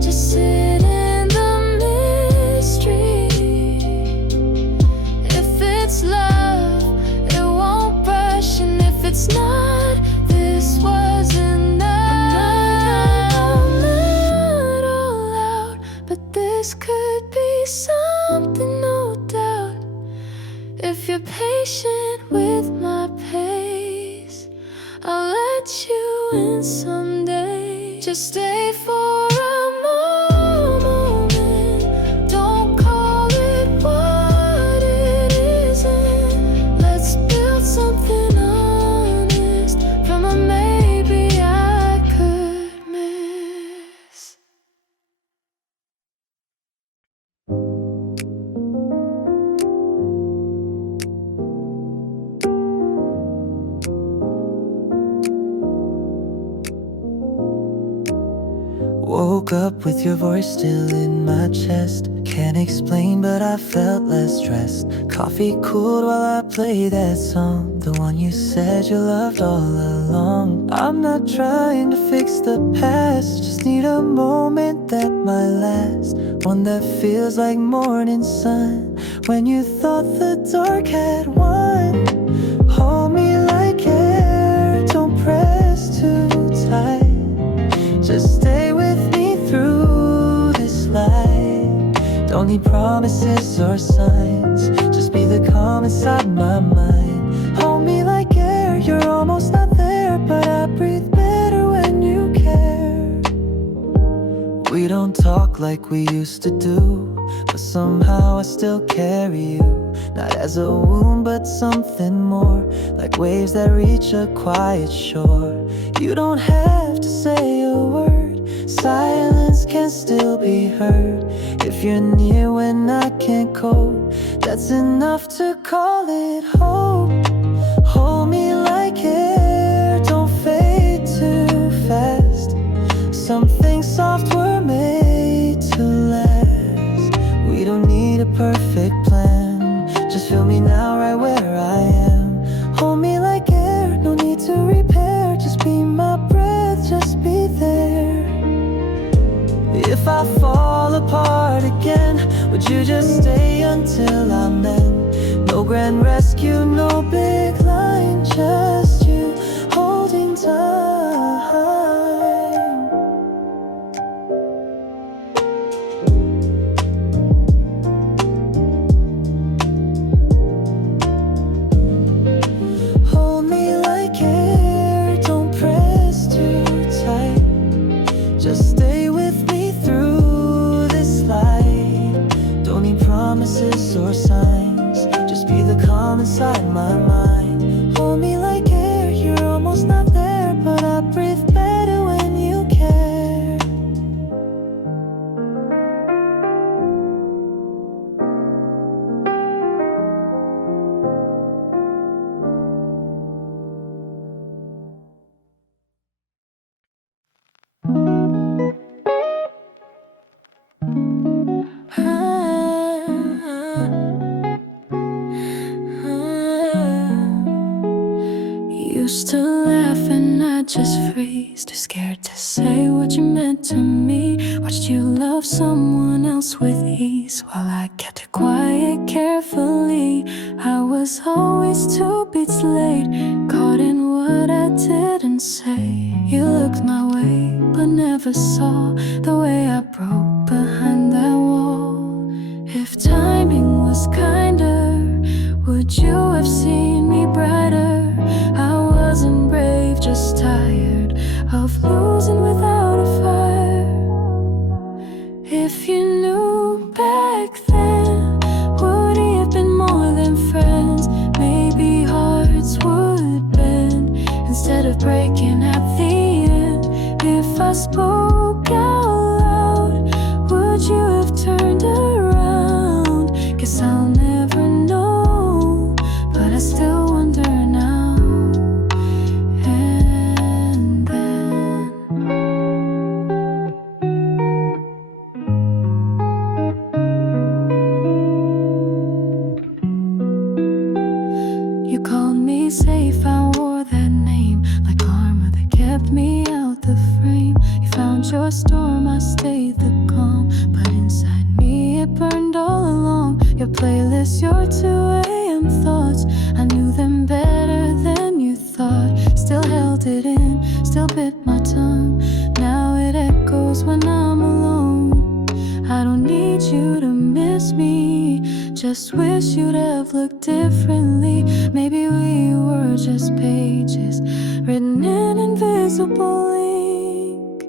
just sit in the mystery. If it's love, it won't rush, and if it's not, this was enough. I'm not all out, but this could be something, no doubt. If you're patient with my pace, I'll let you in someday. Just stay for a moment, don't call it what it isn't. Let's build something honest from a maybe I could miss. Woke up with your voice still in my chest. Can't explain, but I felt less stressed. Coffee cooled while I played that song, the one you said you loved all along. I'm not trying to fix the past, just need a moment that might last. One that feels like morning sun, when you thought the dark had won. Hold me like air, don't press too tight. Just stay with me through this life. Don't need promises or signs, just be the calm inside my mind. Hold me like air, you're almost not there, but I breathe better when you care. We don't talk like we used to do, but somehow I still carry you. Not as a wound, but something more, like waves that reach a quiet shore. You don't have to say a word, silence can still be heard. If you're near when I can't cope, that's enough to call it hope. Hold me like air, don't fade too fast. Something soft were made to last. We don't need a perfect plan, just feel me now right where I am. Hold me like air, no need to repair, just be my breath, just be there. If I fall apart again, would you just stay until I'm in? No grand rescue, no big line, just you holding time. Hold me like air, don't press too tight. Just stay with me through this light. Don't need promises or signs, just be the calm inside my mind. used to laugh and I'd just freeze, too scared to say what you meant to me. Watched you love someone else with ease, while I kept it quiet carefully. I was always 2 beats late, caught in what I didn't say. You looked my way, but never saw the way I broke behind that wall. If timing was kinder, would you have seen me brighter? I wasn't brave, just tired of losing without a fire. If you knew back then, would he have been more than friends? Maybe hearts would bend instead of breaking at the end. If I spoke out loud, would you have turned around? Guess I'll never know, but I still wonder now. And then you called me safe, I wore that name like armor that kept me out the frame. You found your storm, I stayed the calm, but inside me it burned all along. Your playlist, your 2 a.m. thoughts, I knew them better than you thought. Still held it in, still bit my tongue. Now it echoes when I'm alone. I don't need you to miss me, just wish you'd have looked differently. Maybe we were just pages written in invisible ink.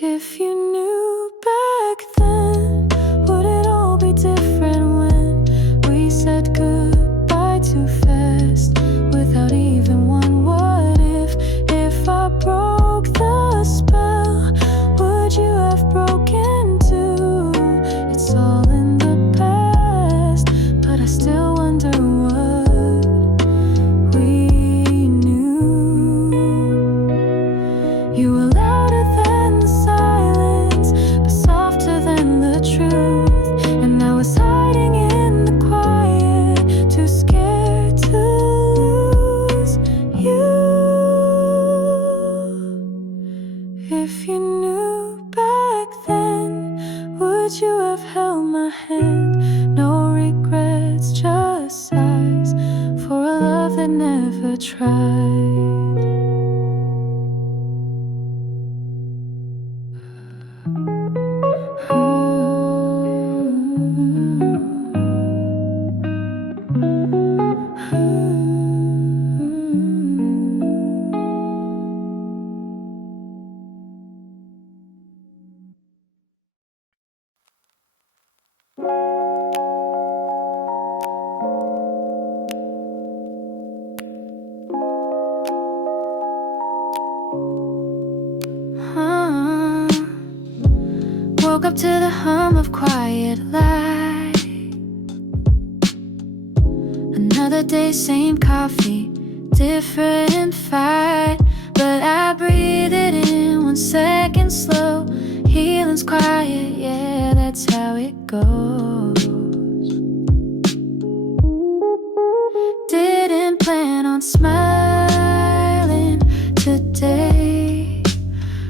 If you knew back then, would it all be different when we said goodbye too fast without even one what if? If I broke the spell, would you have broken too? It's all in the past, but I still wonder what we knew. You were louder than the silence, but softer than the truth. And I was hiding in the quiet, too scared to lose you. If you knew back then, would you have held my hand? No regrets, just sighs for a love that never tried. Woke up to the hum of quiet life. Another day, same coffee, different fight. But I breathe it in 1 second slow. Healing's quiet, yeah, that's how it goes. Didn't plan on smiling today,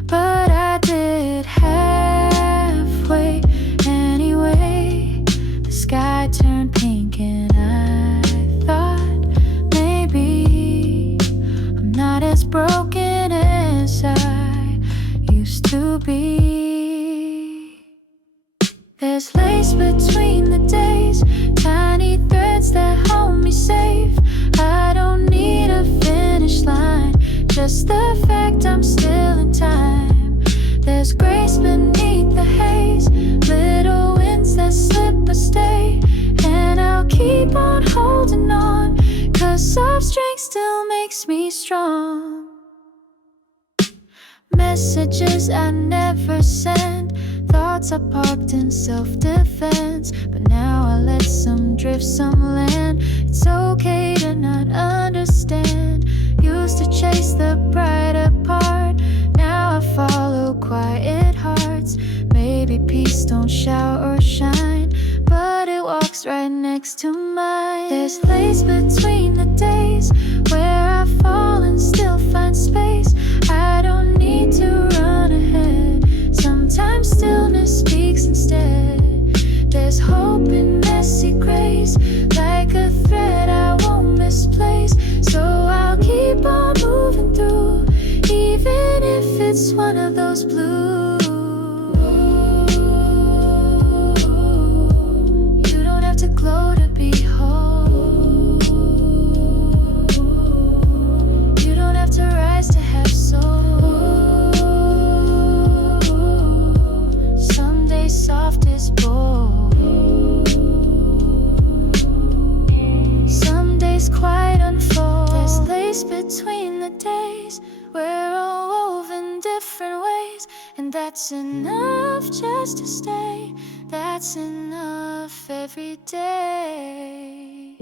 but I did halfway anyway. The sky turned pink and I thought maybe I'm not as broken as I used to be. There's lace between the days, tiny threads that hold me safe. I don't need a finish line, just the fact I'm still in time. There's grace beneath the haze, little winds that slip but stay. And I'll keep on holding on, 'cause soft strength still makes me strong. Messages I never send, thoughts I parked in self-defense, but now I let some drift, some land. It's okay to not understand. Used to chase the brighter part, now I follow quiet hearts. Maybe peace don't shout or shine, but it walks right next to mine. There's lace between the days where I fall it's one of those blues. You don't have to glow to be whole. You don't have to rise to have soul. Some days soft as gold. Some days quiet unfold. There's lace between the days. We're all woven different ways, and that's enough just to stay. That's enough every day.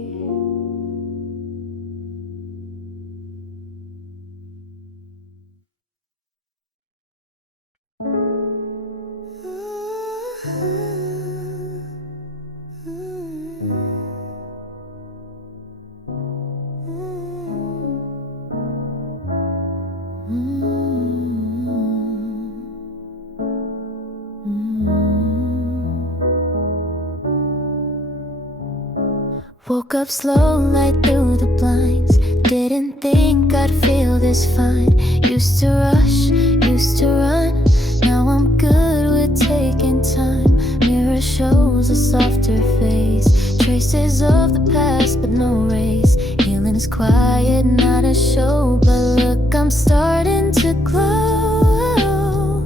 Woke up slow, light through the blinds. Didn't think I'd feel this fine. Used to rush, used to run. Now I'm good with taking time. Mirror shows a softer face. Traces of the past, but no race. Healing is quiet, not a show. But look, I'm starting to glow.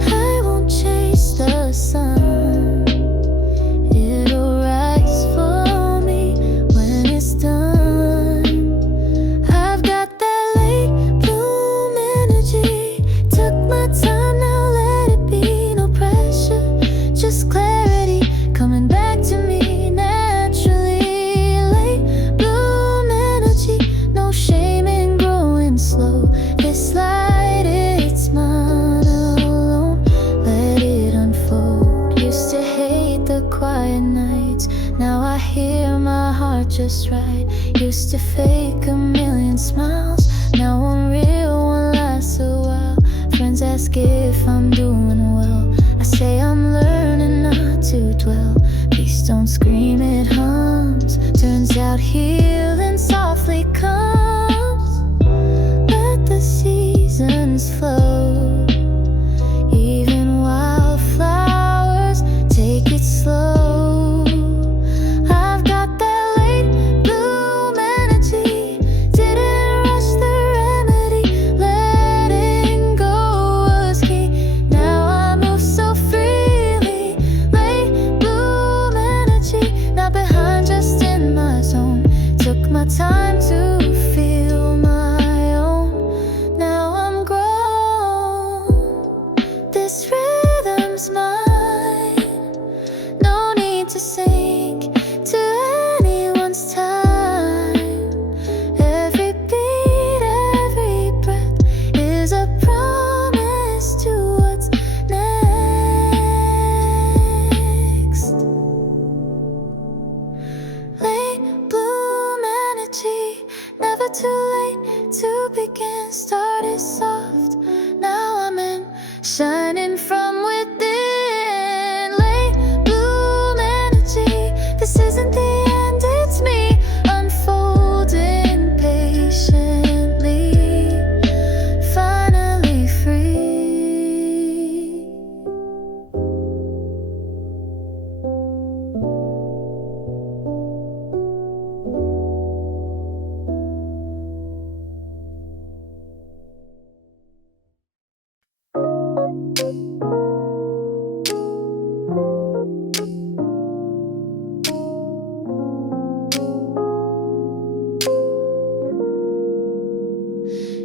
I won't chase the sun. Just right. Used to fake a million smiles. Now I'm real, one lasts a while. Friends ask if I'm doing well. I say I'm learning not to dwell. Please don't scream, it hums. Turns out healing softly comes. Let the seasons flow. Even wildflowers, take it slow. Time to feel my own. Now I'm grown. This rhythm's mine. No need to sink to anyone's time. Every beat, every breath is a promise to what's next. Late bloom, never too late to begin. Started soft, now I'm in, shining from within. Late bloom energy, this isn't the end, it's me unfolding patiently, finally free.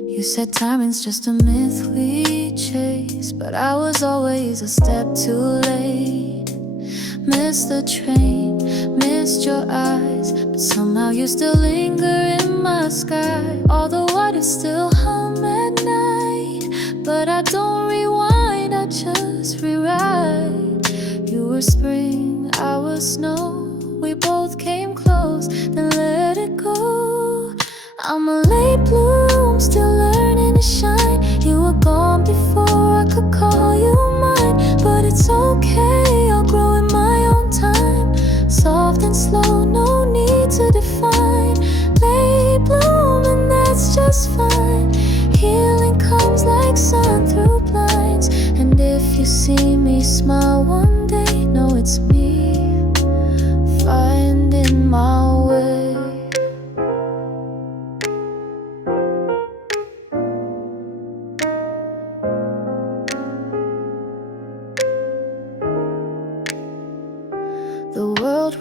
You said timing's just a myth we chase, but I was always a step too late. Missed the train, missed your eyes, but somehow you still linger in my sky. All the waters still hum at night, but I don't rewind, I just rewrite. You were spring, I was snow. We both came close, then let it go. I'm a late bloom, still learning to shine. You were gone before I could call you mine, but it's okay, I'll grow in my own time. Soft and slow, no need to define. Late bloom, and that's just fine. Healing comes like sun through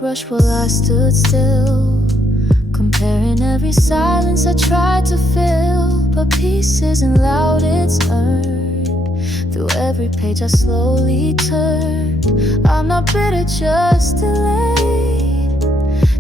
rush while I stood still, comparing every silence I tried to fill. But peace isn't loud, it's earned through every page I slowly turned. I'm not bitter, just delayed.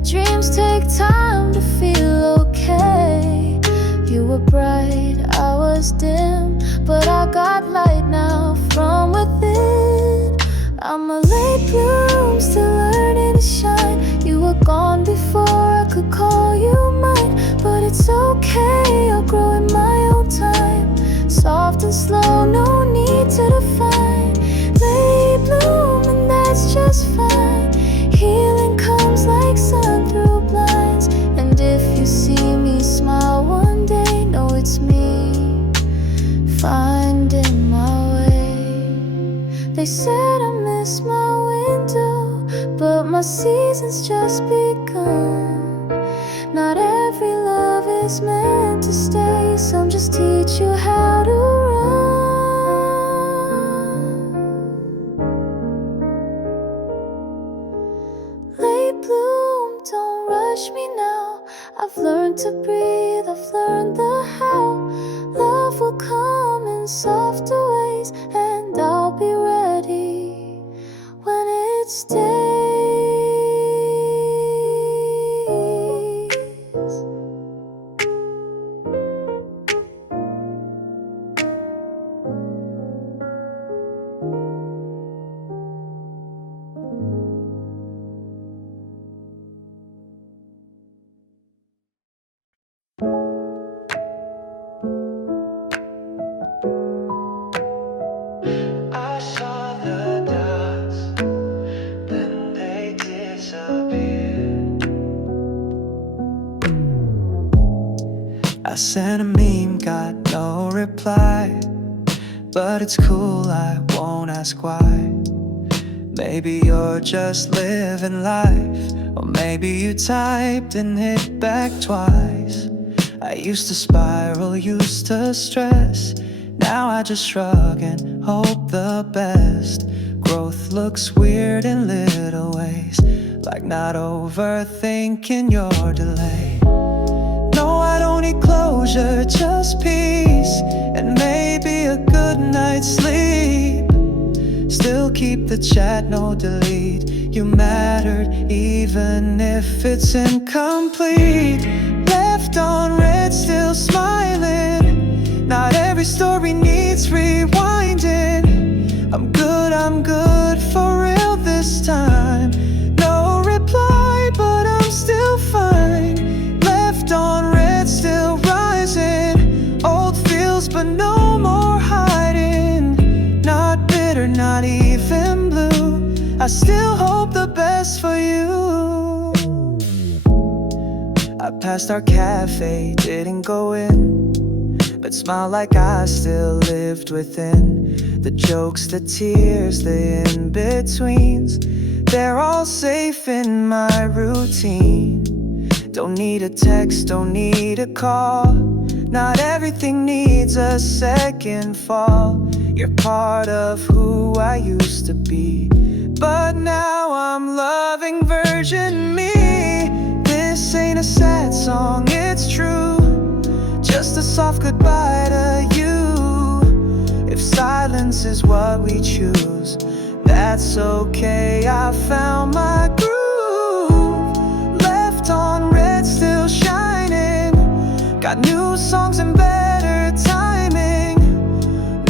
Dreams take time to feel okay. You were bright, I was dim, but I got light now from within. I'm a late bloom, still learning to shine. You were gone before I could call you mine, but it's okay, I'll grow in my own time. Soft and slow, no need to define. Late bloom, and that's just fine. Healing comes like sun through blinds. And if you see me smile one day, know it's me finding my way. They said I miss my window, but my season's just begun. Not every love is meant to stay. Some just teach you how to run. Late bloom, don't rush me now. I've learned to breathe, I've learned the how. Love will come in softer ways, and I'll be ready when it's days. I saw the dots, then they disappeared. I sent a meme, got no reply, but it's cool, I won't ask why. Maybe you're just living life, or maybe you typed and hit back twice. I used to spiral, used to stress. Now I just shrug and hope the best. Growth looks weird in little ways, like not overthinking your delay. No, I don't need closure, just peace, and maybe a good night's sleep. Still keep the chat, no delete. You mattered, even if it's incomplete. Left on red, still smiling. Not every story needs rewinding. I'm good for real this time. No reply, but I'm still fine. Left on red, still rising. Old feels, but no more hiding. Not bitter, not even blue. I still hope the best for you. I passed our cafe, didn't go in, but smiled like I still lived within. The jokes, the tears, the in-betweens, they're all safe in my routine. Don't need a text, don't need a call. Not everything needs a second fall. You're part of who I used to be, but now I'm loving version me. This ain't a sad song, it's true. Just a soft goodbye to you. If silence is what we choose, that's okay, I found my groove. Left on red, still shining. Got new songs and better timing.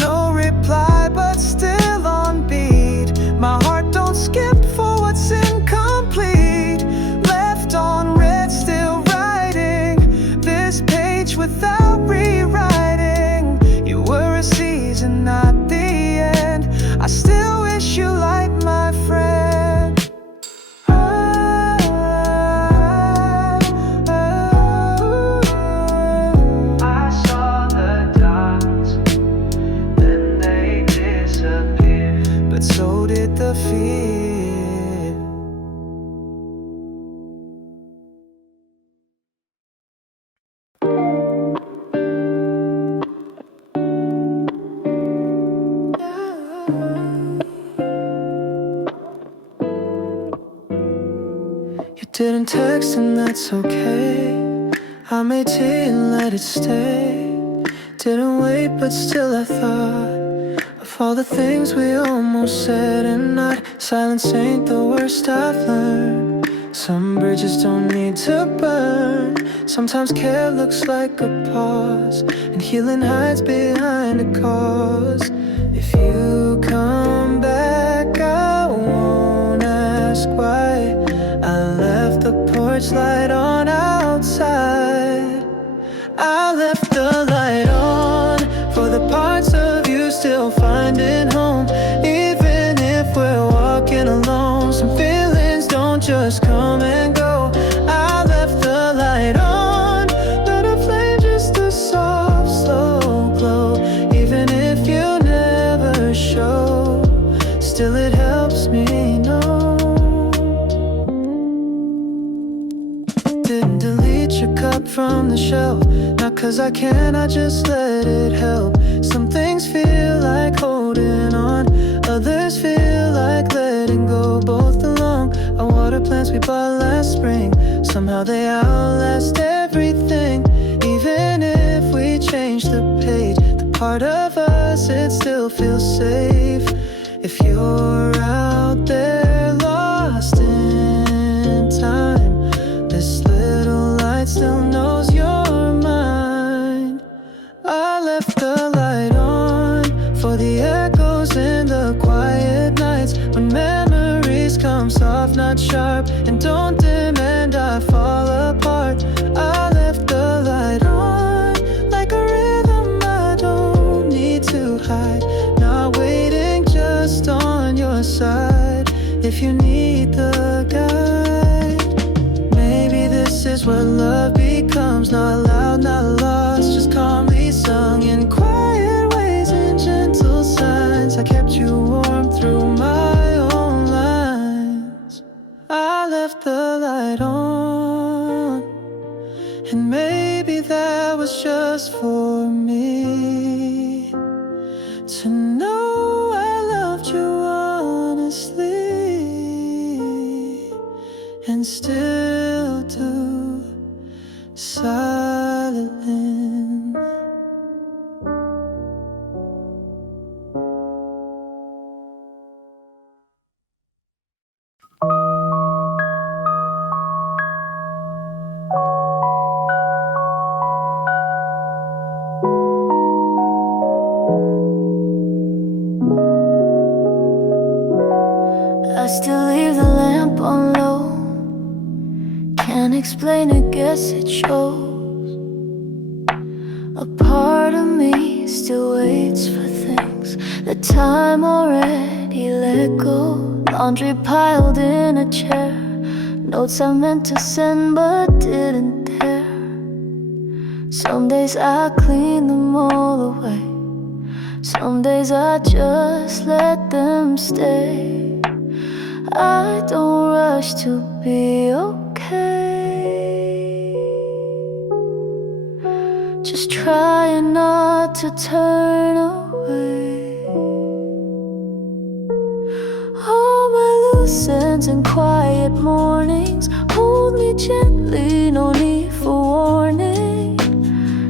No reply, but still on beat. My heart don't skip for what's incomplete. Left on red, still writing this page without rewriting. You were a season, not the end. I still wish you light, my friend. I saw the dots, then they disappeared, but so did the fear. Didn't text and that's okay. I made tea and let it stay. Didn't wait but still I thought of all the things we almost said and not. Silence ain't the worst I've learned. Some bridges don't need to burn. Sometimes care looks like a pause, and healing hides behind a cause. If you come back, I won't ask why. I left the porch light on outside. I left the light on for the parts of you still finding home. Even if we're walking alone, some feelings don't just come and go. I left the light on, let a flame just a soft, slow glow. Even if you never show, still it helps me know. Didn't delete your cup from the shelf, not cause I can, I just let it help. Some things feel like holding on, others feel like letting go. Both along our water plants we bought last spring. Somehow they outlast everything. Even if we change the page, the part of us, it still feels safe. If you're out there lost in time, this little light still knows you're mine. I left the light on for the echoes in the quiet nights, when memories come soft, not sharp, and don't dim and I fall apart. I left the light on like a rhythm I don't need to hide. Not waiting, just on your side if you need the guide. Maybe this is what love becomes, not loud, not lost, just calmly sung in quiet ways and gentle signs. I kept you warm through my own lines. I left the light on, and maybe that was just for me to know I loved you honestly, and still do silently. I still leave the lamp on low. Can't explain it, guess it shows. A part of me still waits for things that time already let go. Laundry piled in a chair, notes I meant to send but didn't dare. Some days I clean them all away, some days I just let them stay. I don't rush to be okay, just trying not to turn away. All my loose ends and quiet mornings, hold me gently, no need for warning.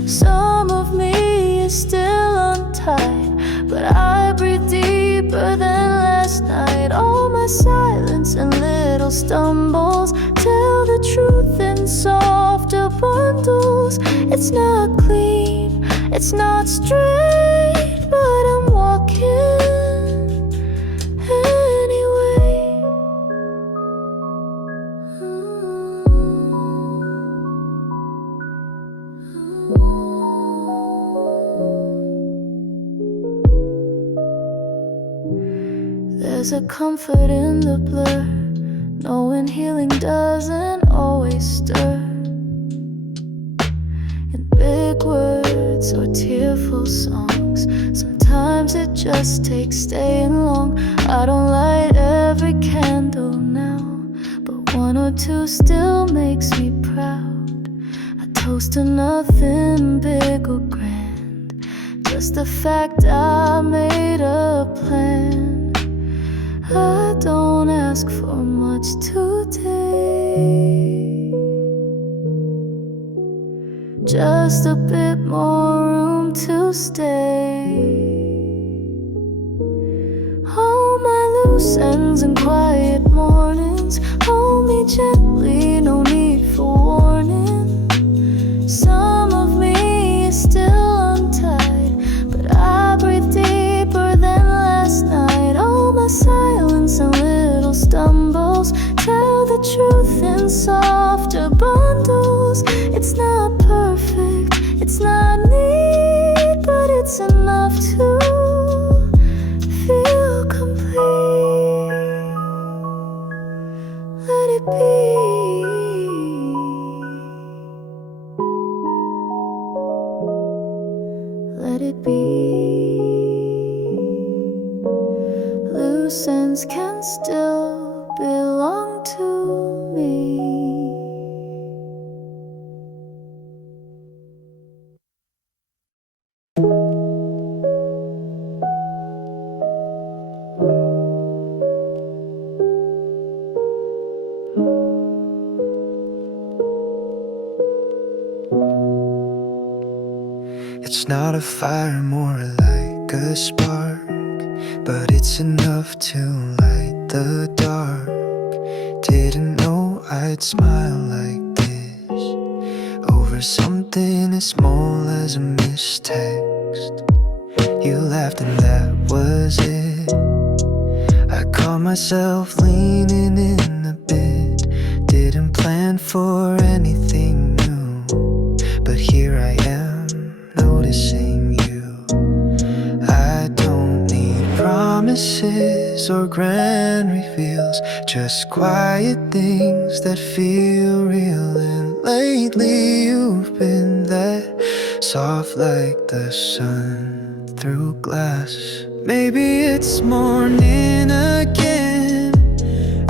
Some of me is still untied, but I breathe deeper than last night. All my silence and little stumbles tell the truth in softer bundles. It's not clean, it's not straight, but I'm walking anyway. There's a comfort in the blur, knowing healing doesn't always stir in big words or tearful songs. Sometimes it just takes staying long. I don't light every candle now, but one or two still makes me proud. I toast to nothing big or grand, just the fact I made a plan. I don't ask for much today. just a bit more room to stay. All my loose ends and quiet mornings, hold me gently, no need for warning. Some of me is still untied, but I breathe deeper than last night. All my silence and little stumbles tell the truth in softer bundles. It's not perfect, it's not neat, but it's enough to feel complete. Let it be. Let it be. Loose ends can still belong to me. It's not a fire, more like a spark, but it's enough to light the dark. Didn't know I'd smile like this over something as small as a missed text. You laughed and that was it. I caught myself leaning in a bit. Didn't plan for anything new, but here I am noticing you. I don't need promises or grand reveals, just quiet things that feel real. And lately you've been that soft like the sun through glass. Maybe it's morning again,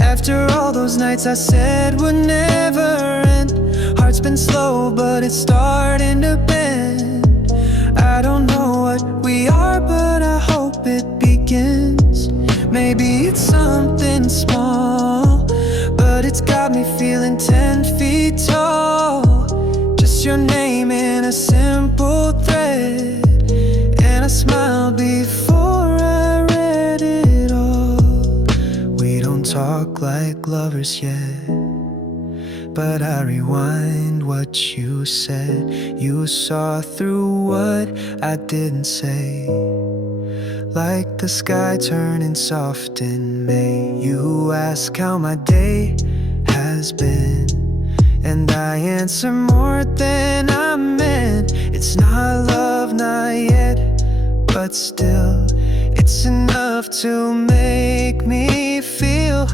after all those nights I said would never end. Heart's been slow, but it's starting to bend. I don't know what we are, but I hope it begins. Maybe it's something small, but it's got me feeling 10 feet tall. Just your name in a simple thread, and I smiled before I read it all. We don't talk like lovers yet, but I rewind what you said. You saw through what I didn't say, like the sky turning soft in May. You ask how my day has been, and I answer more than I meant. It's not love, not yet, but still it's enough to make me feel.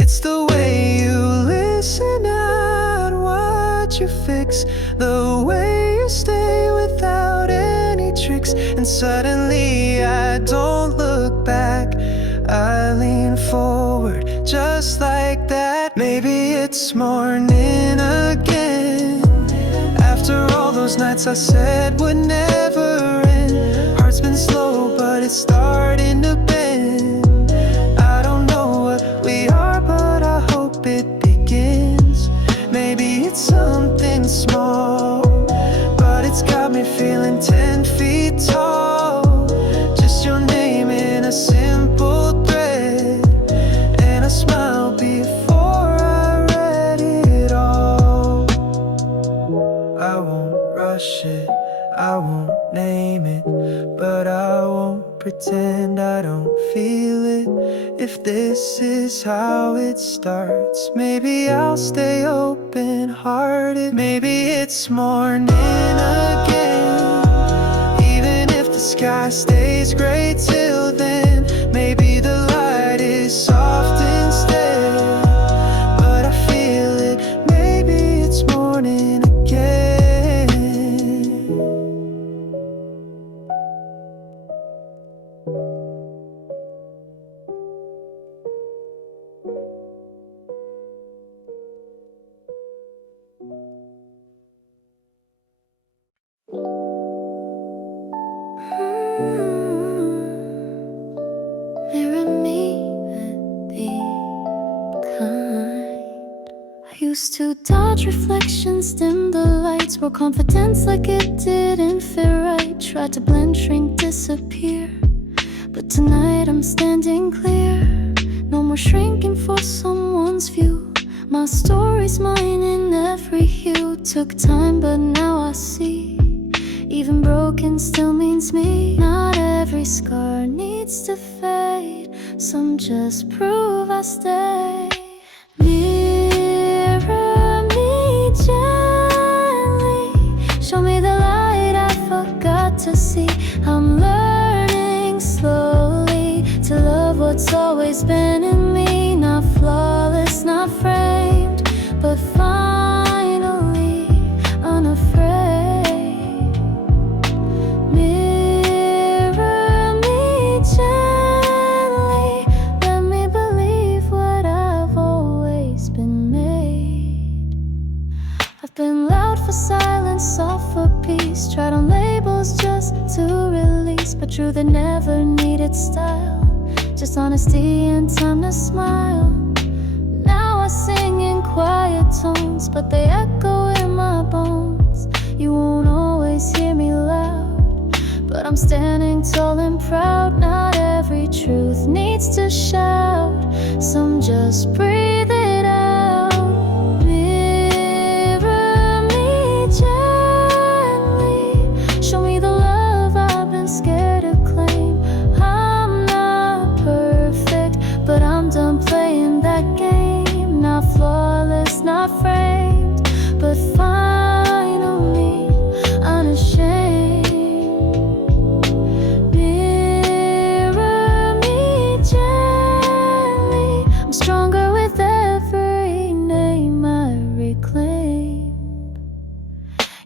It's the way you listen out, what you fix, the way you stay without any tricks. And suddenly I don't look back, I lean forward just like that. Maybe it's morning again, after all those nights I said would never end. Heart's been slow, but it's starting to bend. I don't know what we are, but I hope it begins. Maybe it's something small, but it's got me feeling 10 feet tall. Just your name in a simple thread, and I smiled before I read it all. I won't rush it, I won't name it, but I won't pretend I don't feel it. If this is how it starts, maybe I'll stay open-hearted. Maybe it's morning again, even if the sky stays gray till then. Maybe the light is soft instead, but I feel it. Maybe it's morning again. watch reflections dim the lights. Wore confidence like it didn't fit right. Tried to blend, shrink, disappear. But tonight I'm standing clear. No more shrinking for someone's view. My story's mine in every hue. Took time but now I see. Even broken still means me. Not every scar needs to fade. Some just prove I stay. Mirror me gently. Show me the light I forgot to see. I'm learning slowly to love what's always been in me. Not flawless, not framed, but finally unafraid. Mirror me gently. Let me believe what I've always been made. I've been loud for silence, soft for peace. Tried on labels just to release, but truth that never needed style. Just honesty and time to smile. Now I sing in quiet tones, but they echo in my bones. You won't always hear me loud, but I'm standing tall and proud. Not every truth needs to shout. Some just breathe it out. Mirror me gently. Show me the love I've been scared to claim. I'm not perfect, but I'm done playing that game. Not flawless, not framed, but finally unashamed. Mirror me gently. I'm stronger with every name I reclaim.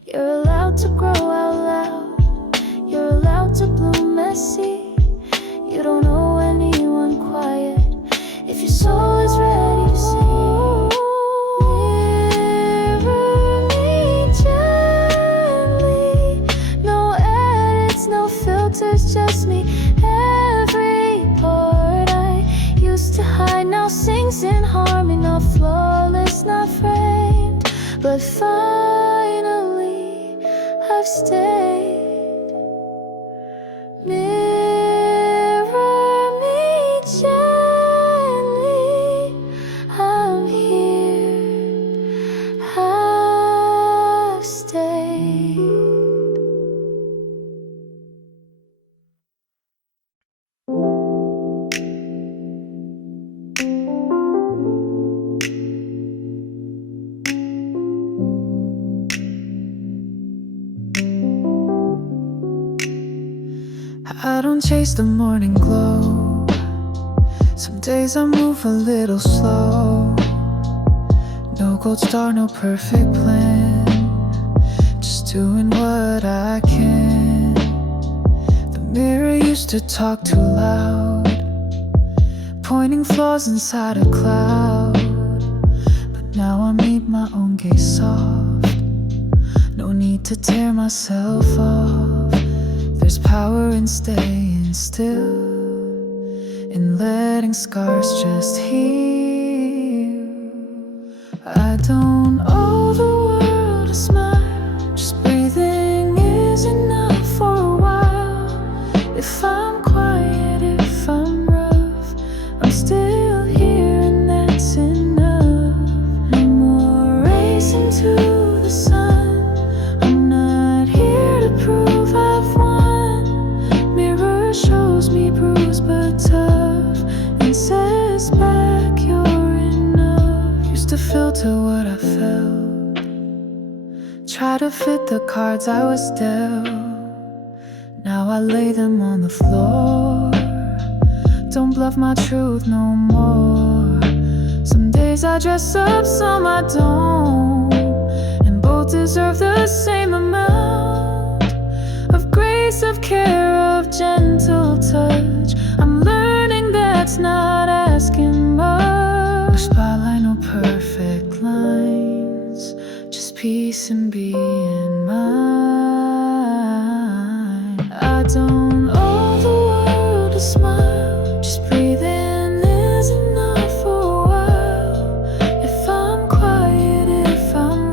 You're allowed to grow out loud. You're allowed to bloom messy. You don't owe anyone quiet if your soul is ready to sing. Mirror me gently. No edits, no filters, just me. Every part I used to hide now sings in harmony. Not flawless, not framed, but finally I've stayed. Mirror me gently. I'm here. I've stayed. I don't chase the morning glow. Some days I move a little slow. No gold star, no perfect plan. Just doing what I can. The mirror used to talk too loud, pointing flaws inside a cloud. But now I meet my own gaze soft. No need to tear myself off. There's power in staying still, in letting scars just heal. I don't owe the world a smile. Just breathing is enough for a while. If I'm quiet, if I'm rough, I'm still here and that's enough. No more racing to the sun. I'm not here to prove I've won. Shows me bruised but tough and says back you're enough. Used to filter what I felt, try to fit the cards I was dealt. Now I lay them on the floor. Don't bluff my truth no more. Some days I dress up, some I don't, and both deserve the same amount of grace, of care, of gentle touch. I'm learning that's not asking much. No spotlight, no perfect lines, just peace and being mine. I don't owe the world a smile. Just breathing is enough for a while. If I'm quiet, if I'm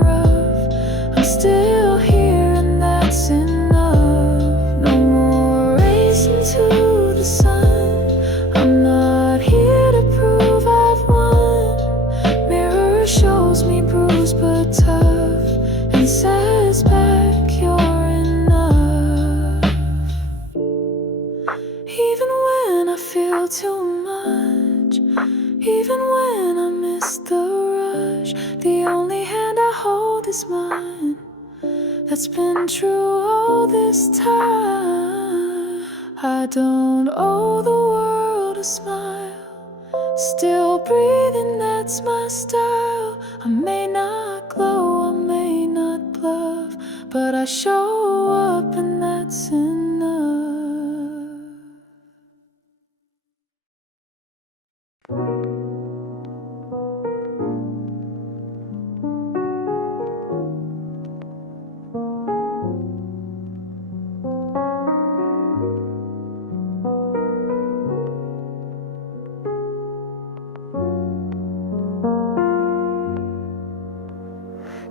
that's been true all this time. I don't owe the world a smile. Still breathing, that's my style. I may not glow, I may not bluff, but I show up and that's enough.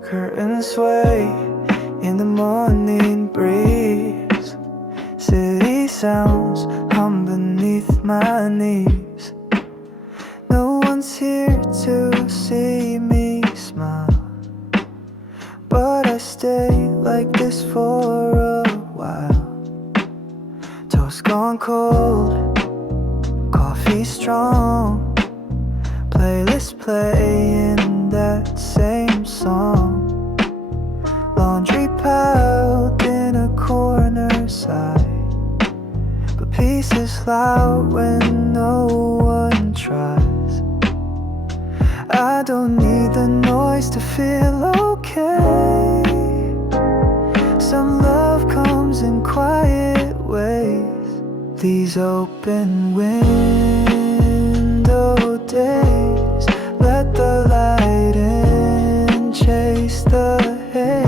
Curtains sway in the morning breeze. City sounds hum beneath my knees. No one's here to see me smile, but I stay like this for a while. Toast gone cold, coffee strong, playlist playing that same song. Laundry piled in a corner side, but peace is loud when no one tries. I don't need the noise to feel okay. Some love comes in quiet ways. These open window days, let the light in, chase the haze.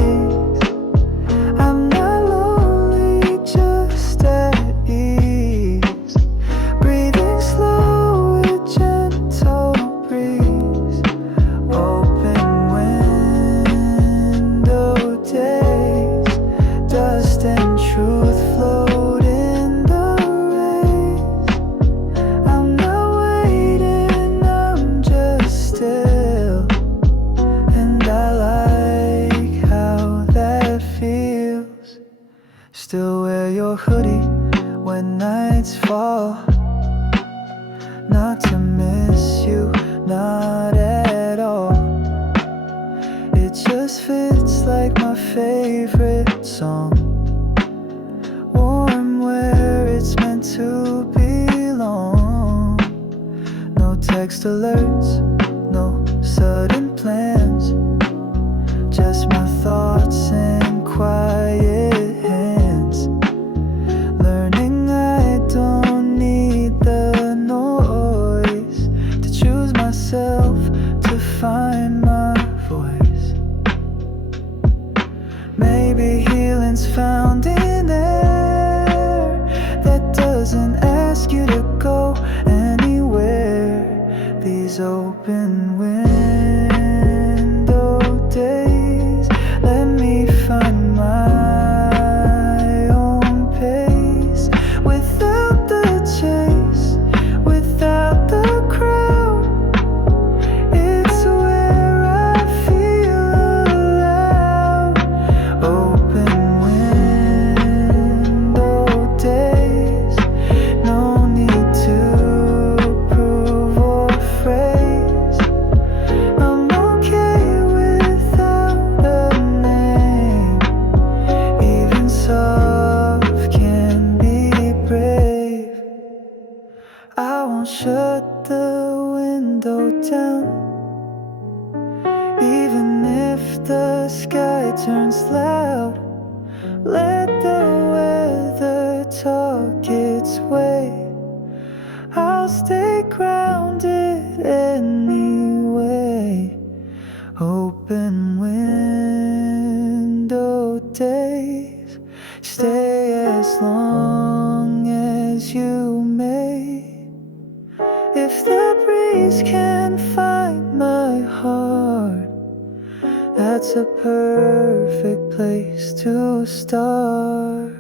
I'm not lonely, just at ease, breathing slow with gentle breeze. Open window days, dust and truth float in the rays. I'm not waiting, I'm just still, and I like how that feels. Still wear your hoodie when nights fall, not to miss you, not at all. It just fits like my favorite song, warm where it's meant to belong. No text alerts, no sudden plans, just my thoughts in quiet hands. Learning I don't need the noise to choose myself, to find my voice. Maybe healing's found in air that doesn't ask you to go anywhere. These open window days let me find my own pace, without the chase, without the crowd. It's where I feel allowed. Open window days, no need to prove or phrase. I'm okay without a name, even soft can be brave. I won't shut the window down, even if the sky turns loud. Let the weather talk its way, I'll stay grounded anyway. Open window days, stay as long as you may. If the breeze can find my heart, that's a perfect place to start.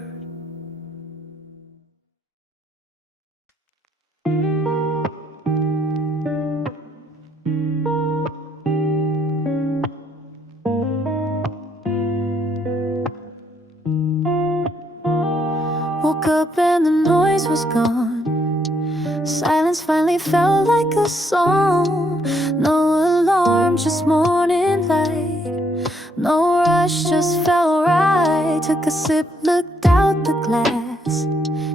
Woke up and the noise was gone. Silence finally felt like a song. No alarm, just morning light. No rush, just felt right. took a sip, looked out the glass.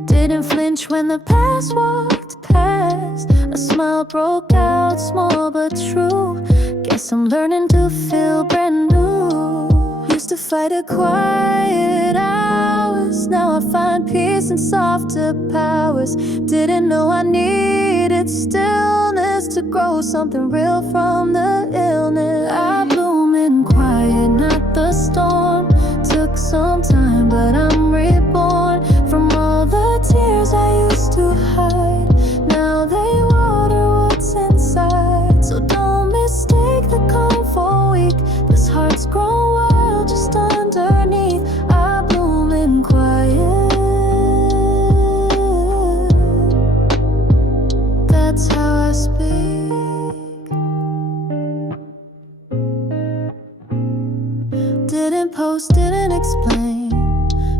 Didn't flinch when the past walked past. A smile broke out, small but true. Guess I'm learning to feel brand new. Used to fight at quiet hours, now I find peace in softer powers. Didn't know I needed stillness to grow something real from the illness. I bloom in quiet, not the storm. Took some time, but I'm reborn from all the tears I used to hide. Now they water what's inside. So don't mistake the calm for weak. This heart's grown wild just underneath. I bloom in quiet. That's how I speak. Didn't post, didn't explain.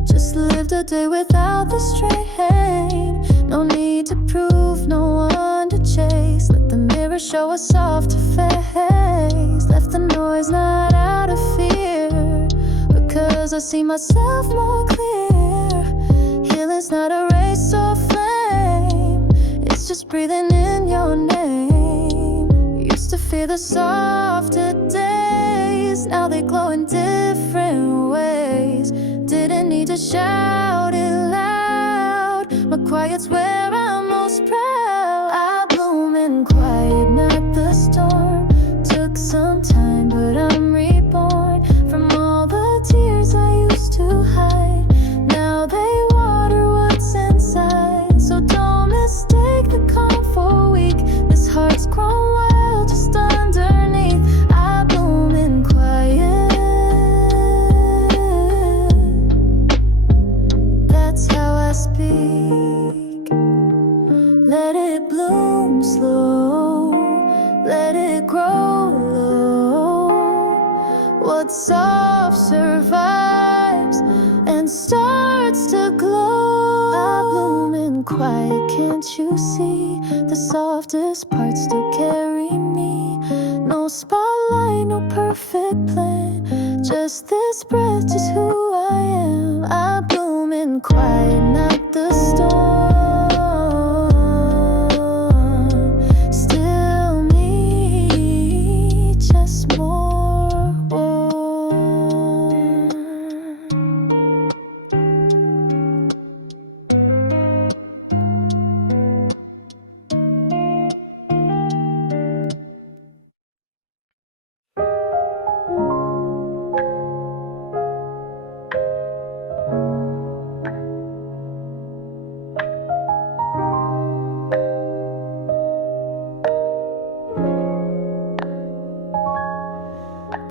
Just lived a day without the strain. No need to prove, no one to chase. Let the mirror show a softer face. Left the noise not out of fear, because I see myself more clear. Healing's not a race or flame, it's just breathing in your name. Used to fear the softer days, now they glow in different ways. Didn't need to shout it loud, my quiet's where I'm most proud. I bloom in quiet, not the storm. Took some time, but I'm reborn from all the tears I used to hide. Now they water what's inside. So don't mistake the calm for weak. This heart's grown wild just underneath. I bloom in quiet. That's how I speak. Let it bloom slow, let it grow low. What's soft survives and starts to glow. I bloom in quiet, can't you see? The softest parts still carry me. No spotlight, no perfect plan, just this breath, just who I am. I bloom in quiet, not the storm. Still me, just more warm.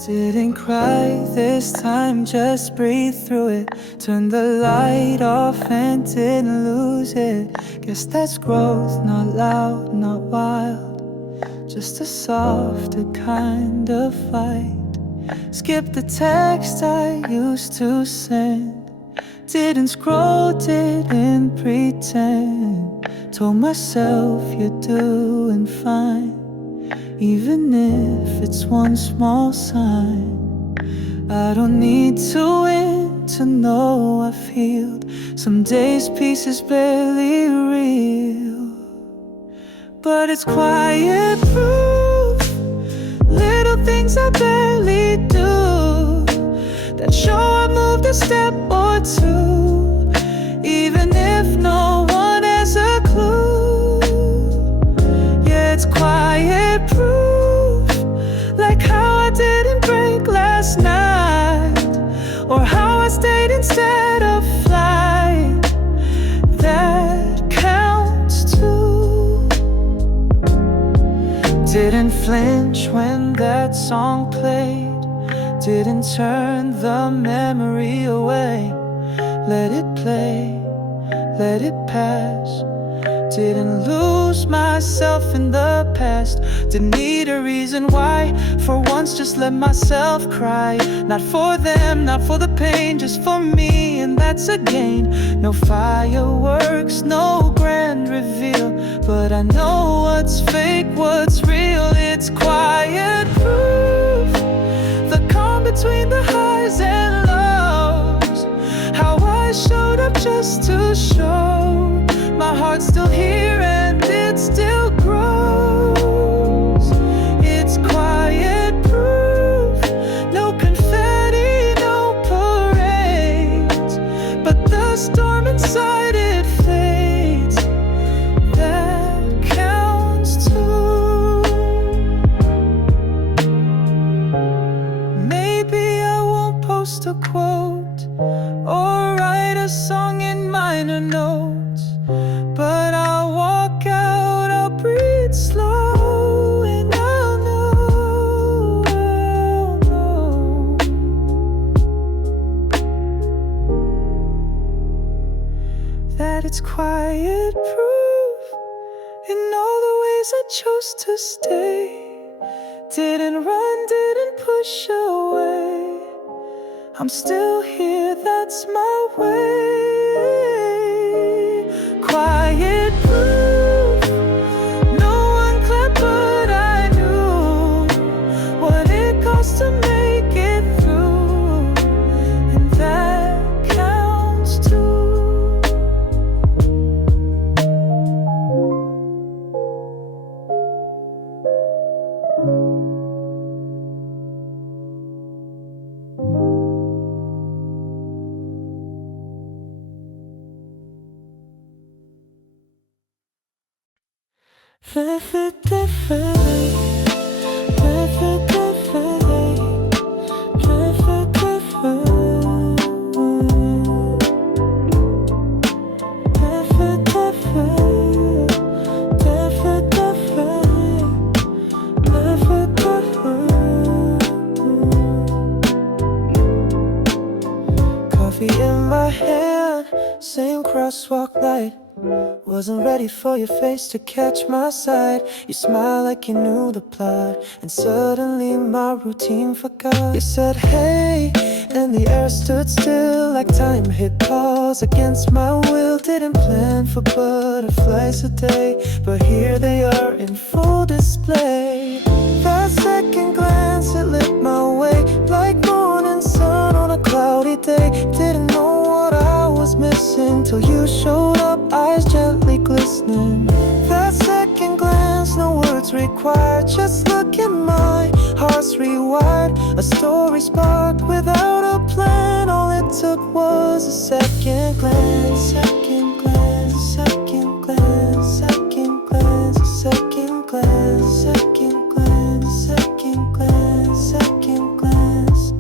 Didn't cry this time, just breathe through it. Turned the light off and didn't lose it. Guess that's growth, not loud, not wild, just a softer kind of fight. Skip the text I used to send. Didn't scroll, didn't pretend. Told myself you're doing fine, even if it's one small sign. I don't need to win to know I've healed. Some days peace is barely real, but it's quiet proof. Little things I barely do that show I moved a step or two, even if no one has a clue. Yeah, it's quiet proof, like how I didn't break last night, or how I stayed instead of flight. That counts too. Didn't flinch when that song played. Didn't turn the memory away. Let it play, let it pass. Didn't lose myself in the past. Didn't need a reason why. For once just let myself cry. Not for them, not for the pain, just for me, and that's a gain. No fireworks, no grand reveal, but I know what's fake, what's real. It's quiet proof, the calm between the highs and lows. I showed up just to show my heart's still here and it still grows. It's quiet proof, no confetti, no parades, but the storm inside it fades. That counts too. Maybe I won't post a quote or write a song in minor notes, but I'll walk out, I'll breathe slow, and I'll know that it's quiet proof in all the ways I chose to stay. Didn't run, didn't push away. I'm still here, that's my way. Quiet proof, no one clapped but I knew what it cost to make it through, and that counts too. Coffee in my hand, same crosswalk light. Wasn't ready for your face to catch my sight. You smiled like you knew the plot, and suddenly my routine forgot. You said hey, and the air stood still like time hit pause against my will. Didn't plan for butterflies today, but here they are in full display. That second glance, it lit my way like morning sun on a cloudy day. Didn't know what I was missing till you showed up, eyes gently glistening. That second glance, no words required, just look in my heart's rewired. A story sparked without a plan, all it took was a second glance. Second glance, second glance, second glance, second glance, second glance, second glance, second glance.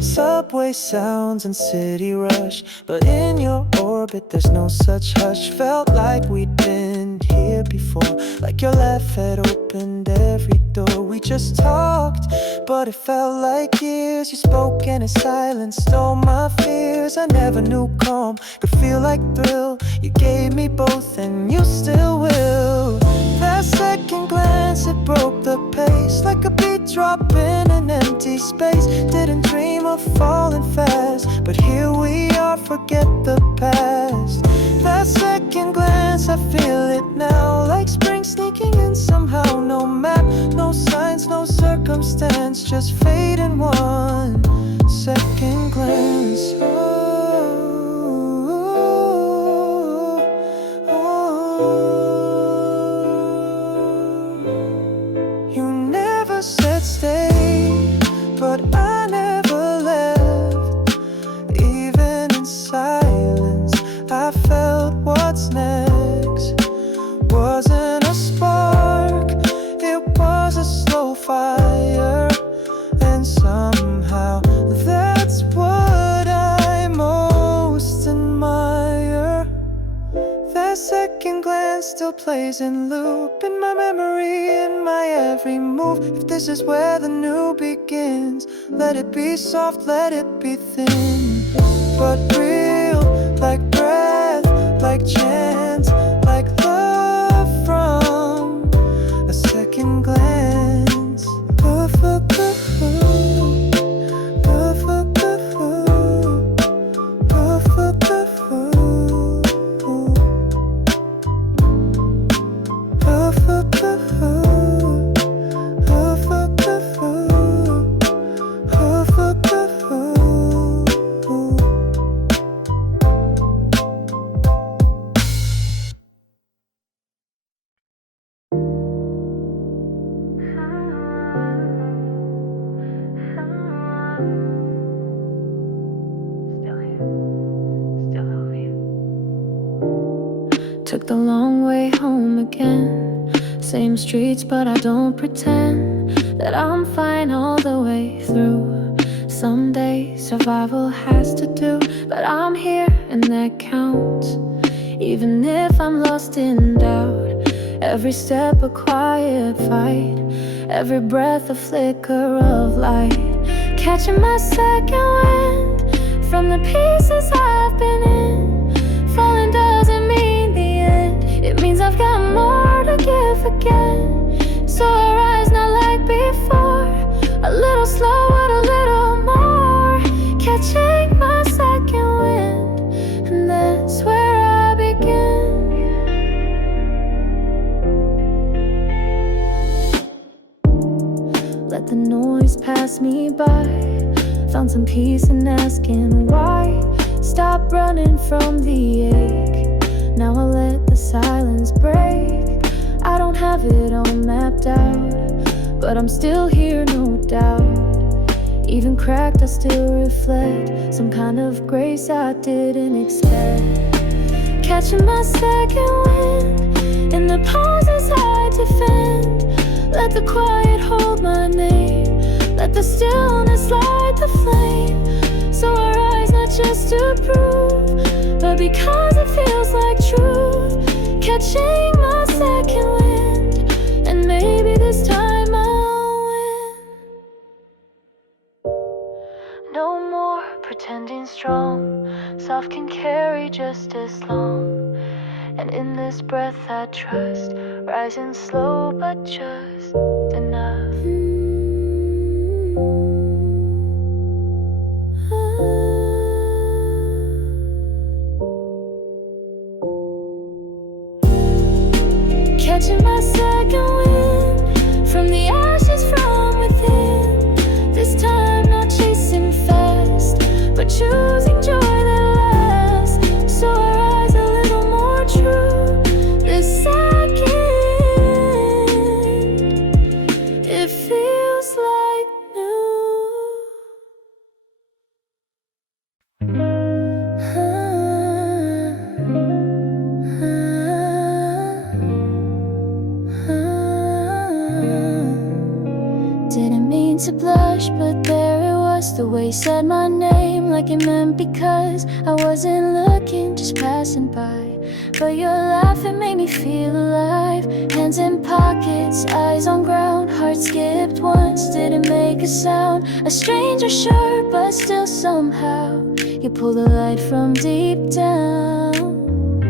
Subway sounds and city rush, but in your orbit there's no such hush. Felt like we'd been here before, like your laugh had opened every door. We just talked, but it felt like years. You spoke and in silence stole my fears. I never knew calm could feel like thrill. You gave me both and you still will. That second glance, it broke the pace like a beat drop in an empty space. Didn't dream of falling fast, but here we are, forget the past. That second glance, I feel it now, like spring sneaking in somehow. No map, no signs, no circumstance, just fate in one second glance. You never said stay, but I never left. Even in silence, I felt what's next. Wasn't a spark, it was a slow fire, and somehow that's what I most admire. That second glance still plays in loop in my memory, in my every move. If this is where the new begins, let it be soft, let it be thin, but real, like breath, like chance, like love from a second glance. Took the long way home again. Same streets, but I don't pretend that I'm fine all the way through. Someday survival has to do, but I'm here and that counts. Even if I'm lost in doubt, every step a quiet fight, every breath a flicker of light. Catching my second wind from the pieces I've been in. Falling doesn't mean the end, it means I've got more to give again. So I rise not like before, a little slower, a little more. Catching my second wind, and that's where I begin. Let the noise pass me by. Found some peace in asking why. Stop running from the ache. Now I let the silence break. I don't have it all mapped out, but I'm still here, no doubt. Even cracked, I still reflect some kind of grace I didn't expect. Catching my second wind in the pauses I defend. Let the quiet hold my name, let the stillness light the flame. So I rise not just to prove, but because it feels like truth. Catching my second wind, and maybe this time I'll win. No more pretending strong, soft can carry just as long. And in this breath I trust, rising slow but just enough. Catching my second wind from the ashes from within. This time not chasing fast, but choosing joy that lasts. So I rise a little more true this second. It feels like Didn't mean to blush, but there it was. The way you said my name, like it meant because I wasn't looking, just passing by. But your laugh, it made me feel alive. Hands in pockets, eyes on ground. Heart skipped once, didn't make a sound. A stranger sure, but still somehow you pull the light from deep down.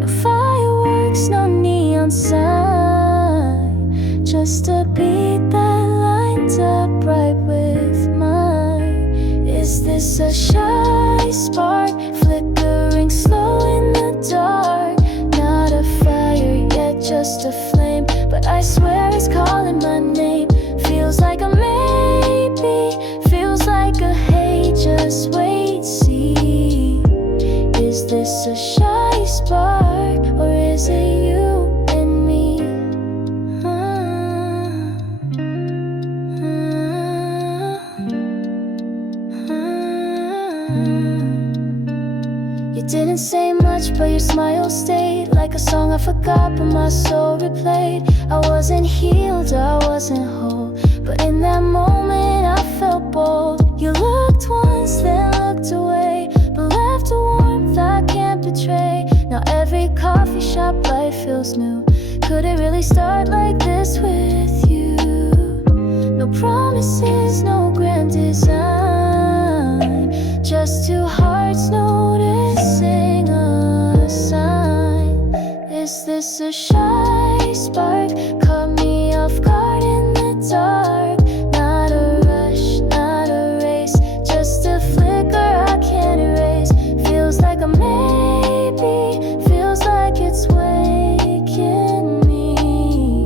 No fireworks, no neon sign, just a beat that lines up right with mine. Is this a shy spark, flickering slow in the dark? Not a fire yet, just a flame, but I swear it's calling my name. Feels like a maybe, feels like a hey, just wait, see. Is this a shy spark, or is it you and me? You didn't say much, but your smile stayed like a song I forgot, but my soul replayed. I wasn't healed, I wasn't whole, but in that moment I felt bold. You looked once, then looked away, but left a warmth I can't betray. Now every coffee shop life feels new. Could it really start like this with you? No promises, no grand design, just two hearts noticing a sign. Is this a shy spark? Caught me off guard in the dark. Not a rush, not a race, just a flicker I can't erase. Feels like a maybe, feels like it's waking me.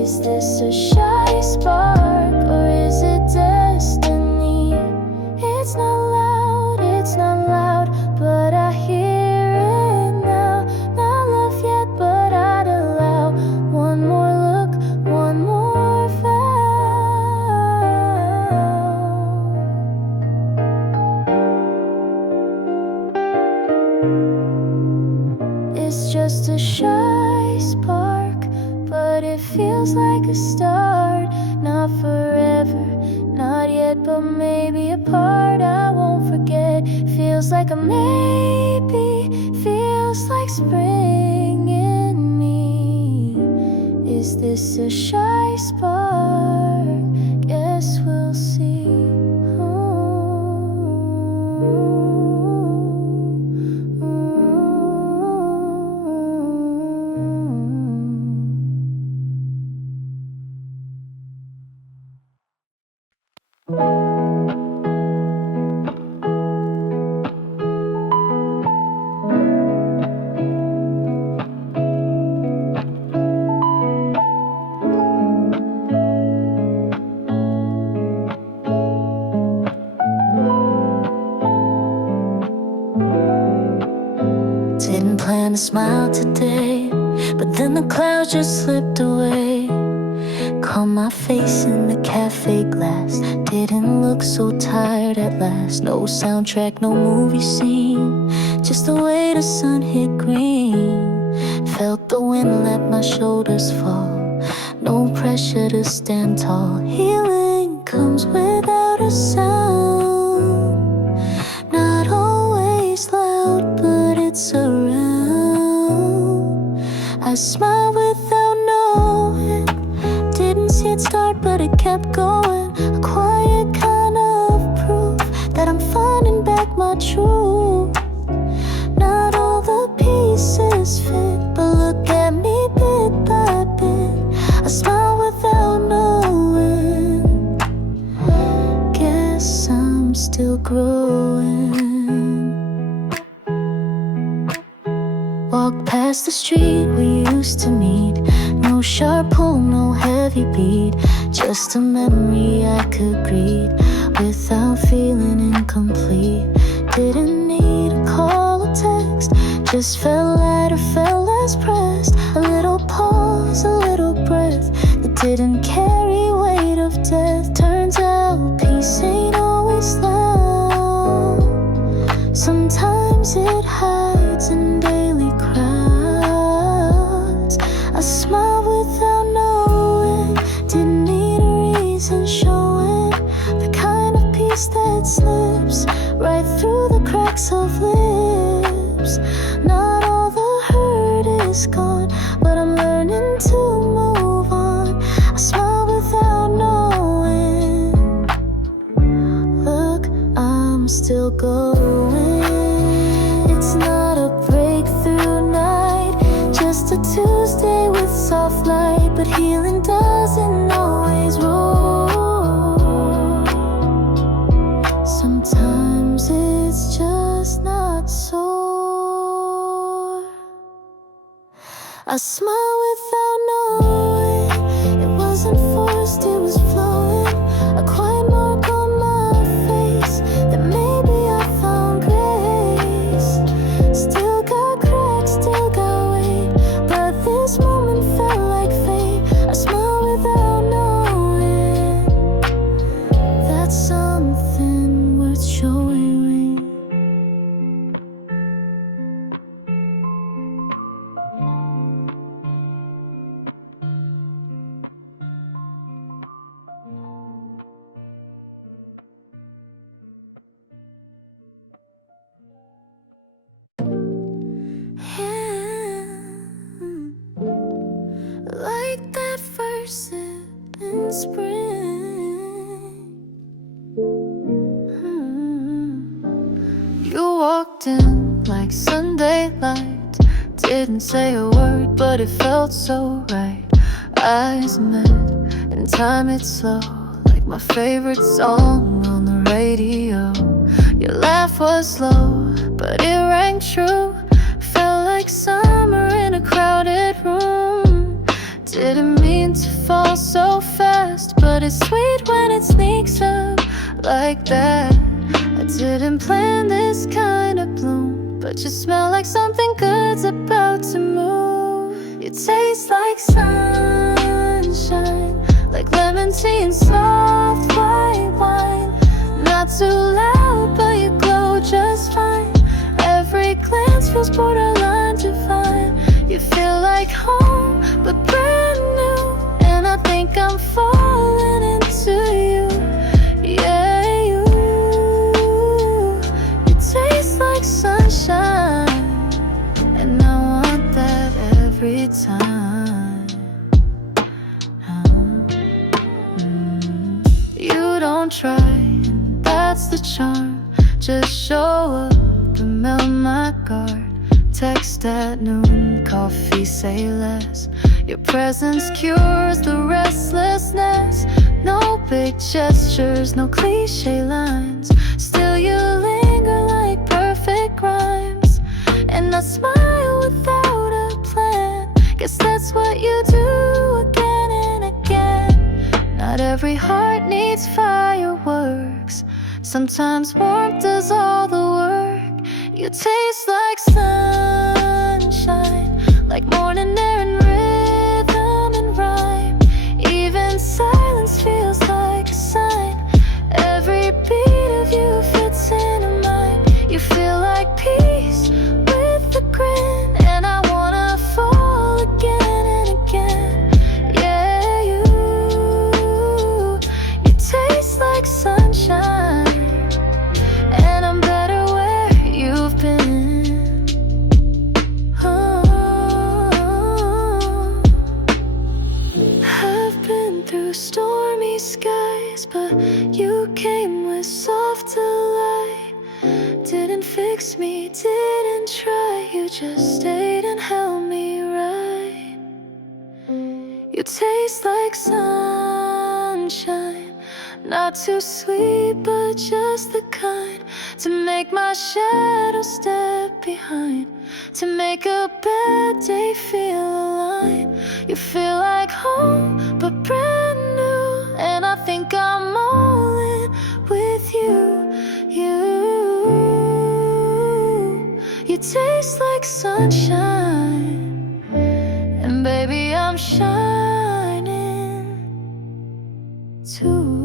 Is this a shy spark, or is it destiny? It's not loud, it's not loud, but I hear it now. Not love yet, but I don't It's just a shy spark, but it feels like a start. Not forever, not yet, but maybe a part I won't forget. Feels like a maybe, feels like spring in me. Is this a shy spark? Guess we'll see. Didn't plan to smile today, but then the clouds just slipped away. Caught my face in the cafe glass. Didn't look so tired at last. No soundtrack, no movie scene, just the way the sun hit green. Felt the wind let my shoulders fall. No pressure to stand tall. Healing comes without a sound. Not always loud, but it's around. I smile without knowing. Didn't see it start, but it kept going. A quiet kind of proof that I'm finding back my truth. Not all the pieces fit, but look at me bit by bit. I smile without knowing. Guess I'm still growing. Walk past the street we used to meet. No sharp pull, no heavy beat. Just a memory I could greet without feeling incomplete. Didn't need a call or text, just felt lighter, felt less pressed. A little pause, a little breath that didn't carry weight of death. Turns out peace ain't always loud. Sometimes it hides in daily crowds. I smile without knowing. Didn't need a reason showing. The kind of peace that slips right through the cracks of lips. Not all the hurt is gone, but I'm learning to move on. I smile without knowing. Look, I'm still going. It's not a breakthrough night, just a Tuesday with soft light. But healing doesn't always roll. Sometimes it's just not sore. I smile without knowing. It wasn't forced, it was flowing. A quiet mark on my face that maybe I found grace. Still got cracks, still got weight, but this moment felt like fate. I smile without knowing. That's something worth showing. Like that first sip in spring. You walked in like Sunday light. Didn't say a word, but it felt so right. Eyes met and time it slow, like my favorite song on the radio. Your laugh was low, but it rang true. Felt like summer in a crowded room. Didn't mean to fall so fast, but it's sweet when it sneaks up like that. I didn't plan this kind of bloom, but you smell like something good's about to move. You taste like sunshine, like lemon tea and soft white wine. Not too loud, but you glow just fine. Every glance feels borderline divine. every time. You don't try, that's the charm. Just show up and melt my guard. Text at noon, coffee say less. Your presence cures the restlessness. No big gestures, no cliche lines. Still you linger like perfect rhymes. And I smile without a plan. Guess that's what you do again and again. Not every heart needs fireworks. Sometimes warmth does all the work. You taste like sunshine, like morning air and rhythm and rhyme. Even silence feels like a sign. Every beat of you fits into mine. You feel like peace with a grin, and I wanna fall again and again. Yeah, you taste like sunshine, and I'm better where you've been. I've been through stormy skies, but you came with soft delight. Didn't fix me, didn't try. You just stayed and held me right. You taste like sunshine, not too sweet, but just the kind to make my shadow step behind, to make a bad day feel alive. You feel like home, but brand new, and I think I'm all in with you. You taste like sunshine, and baby I'm shining too.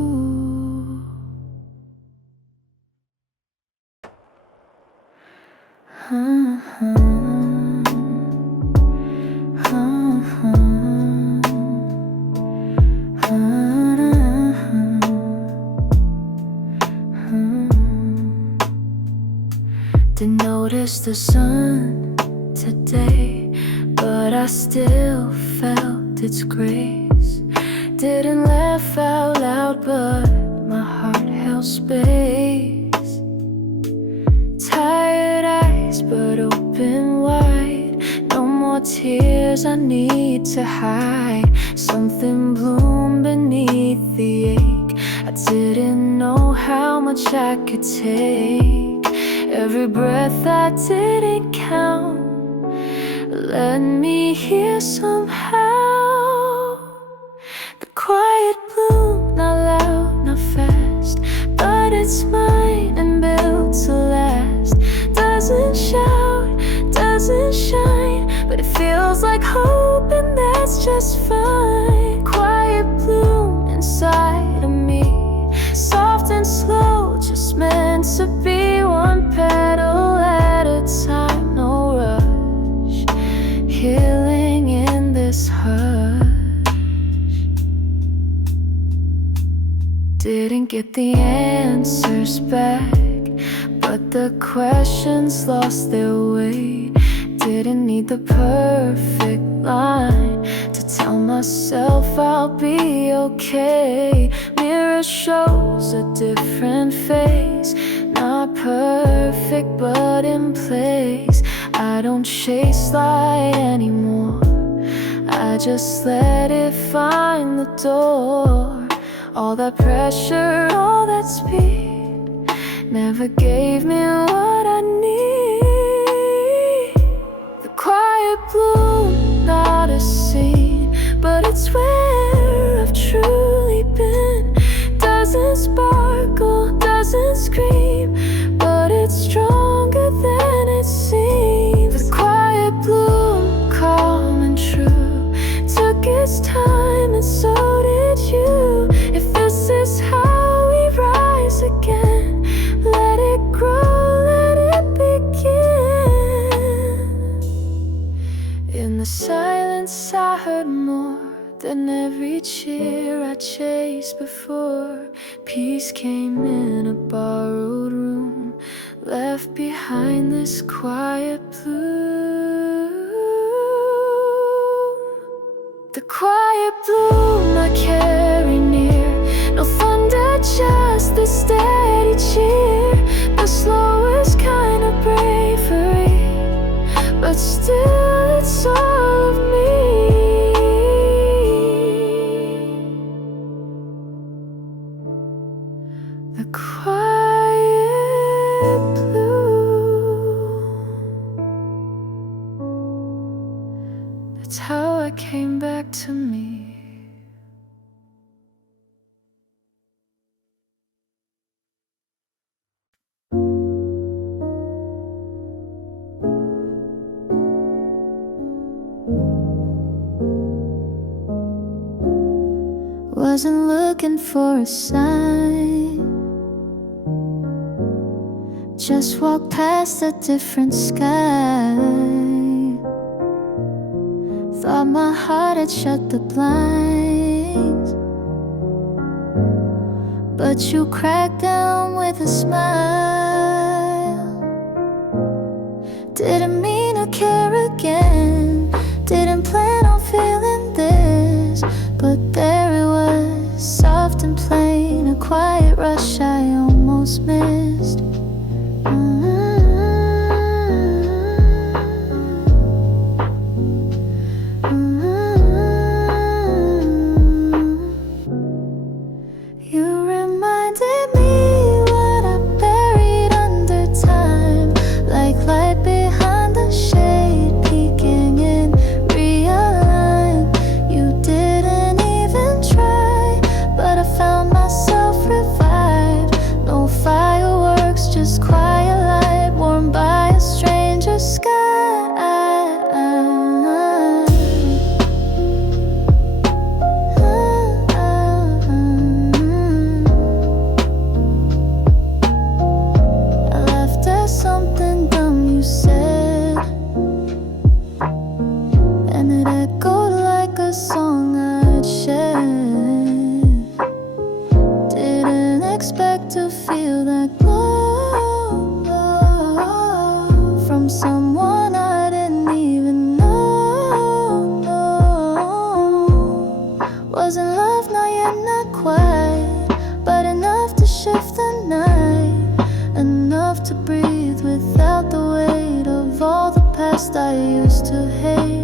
Didn't notice the sun today, but I still felt its grace. Didn't laugh out loud, but my heart held space. Tired eyes, but open wide. No more tears I need to hide. Something bloomed beneath the ache. I didn't know how much I could take. Every breath I didn't count led me here somehow. The quiet bloom, not loud, not fast, but it's mine and built to last. Doesn't shout, doesn't shine, but it feels like hope, and that's just fine. Quiet bloom inside of me, soft and slow, just meant to be. One petal at a time, no rush, healing in this hush. Didn't get the answers back, but the questions lost their weight. Didn't need the perfect line to tell myself I'll be okay. Mirror shows a different face, not perfect but in place. I don't chase light anymore, I just let it find the door. All that pressure, all that speed never gave me what I need. The quiet bloom, not a scene, but it's where I've truly been. Doesn't sparkle, doesn't scream, but it's stronger than it seems. The quiet bloom, calm and true, took its time and so did you. If this is how we rise again, let it grow, let it begin. In the silence I heard more than every cheer I chased before. Peace came in a borrowed room, left behind this quiet blue. quiet bloom I carry near, no thunder, just the steady cheer. The slowest kind of bravery, but still it's all of me. The quiet blue, that's how I came back to me. Wasn't looking for a sign, just walked past a different sky. Thought my heart had shut the blinds, but you cracked down with a smile. Didn't mean to care again, didn't plan on feeling this, but there it was, soft and plain, a quiet rush I almost missed. You reminded me what I buried under time, like light behind the shade, peeking in real life. You didn't even try, but I found myself revived. No fireworks, just quiet light, warmed by a stranger sky. I laughed at something dumb you said, and it echoed like a song I'd shared. Didn't expect to feel that glow from someone I didn't even know. Wasn't love, not yet, not quite, but enough to shift the night, enough to breathe without the weight of all the past I used to hate.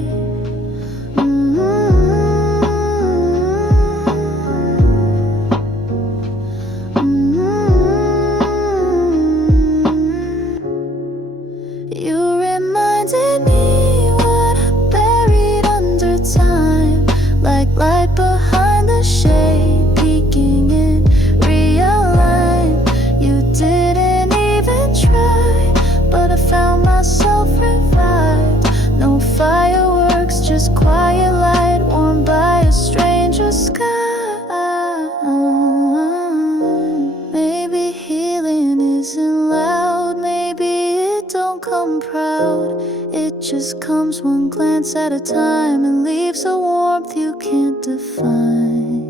You reminded me what I buried under time, like light behind the shade, peeking in real life. You didn't even try, but I found myself revived. No fireworks, just quiet light, warmed by a stranger sky. Maybe healing isn't loud, maybe it don't come proud. It just comes one glance at a time and leaves a warmth you can't define.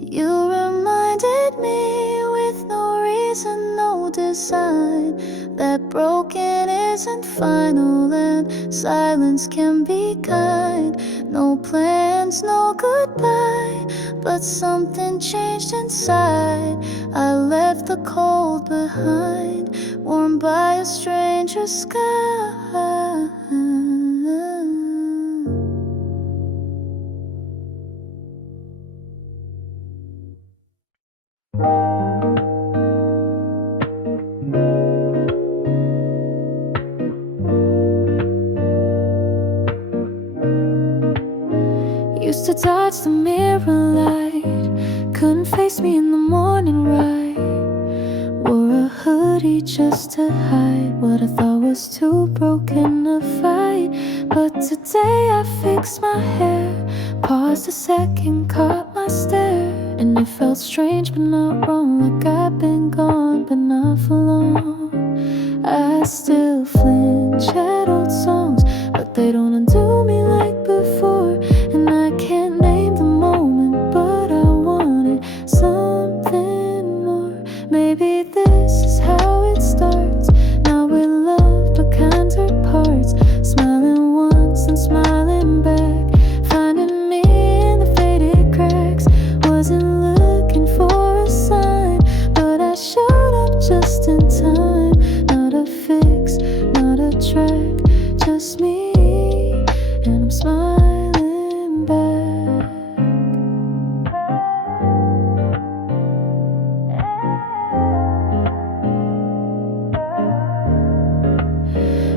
You reminded me with no reason, no design, that broken isn't final and silence can be kind. No plans, no goodbye, but something changed inside. I left the cold behind, warmed by a stranger sky. Used to dodge the mirror light, couldn't face me in the morning right. Wore a hoodie just to hide what I thought was too broken to fight. But today I fixed my hair, paused a second, caught my stare, and it felt strange but not wrong, like I've been gone but not for long. I still flinch at old songs, but they don't undo me like before. And I can't name the moment, but I wanted something more. Maybe this is how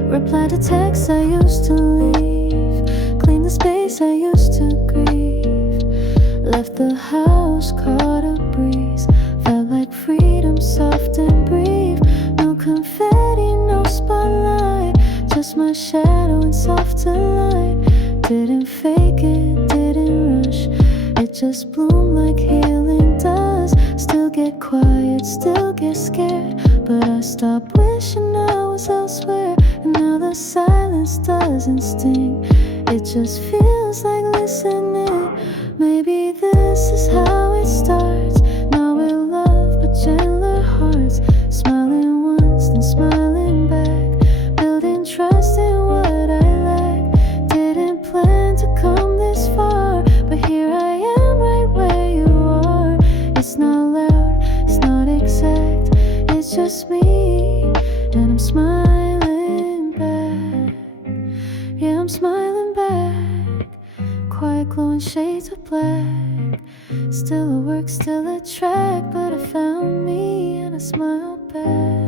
Reply to texts I used to leave, clean the space I used to grieve. Left the house, caught a breeze, felt like freedom, soft and brief. No confetti, no spotlight, just my shadow and softer light. Didn't fake it, didn't rush, it just bloomed like healing does. Still get quiet, still get scared, but I stopped wishing I was elsewhere. And now the silence doesn't sting, it just feels like listening. Maybe this is how it starts. Now we're love, but gentler hearts, smiling once, then smiling back, building trust in what I lack. Didn't plan to come this far, but here I am right where you are. It's not loud, it's not exact, it's just me, and I'm smiling back. Yeah, I'm smiling back. Quiet glowing shades of black, still a work, still a track, but I found me and I smile back.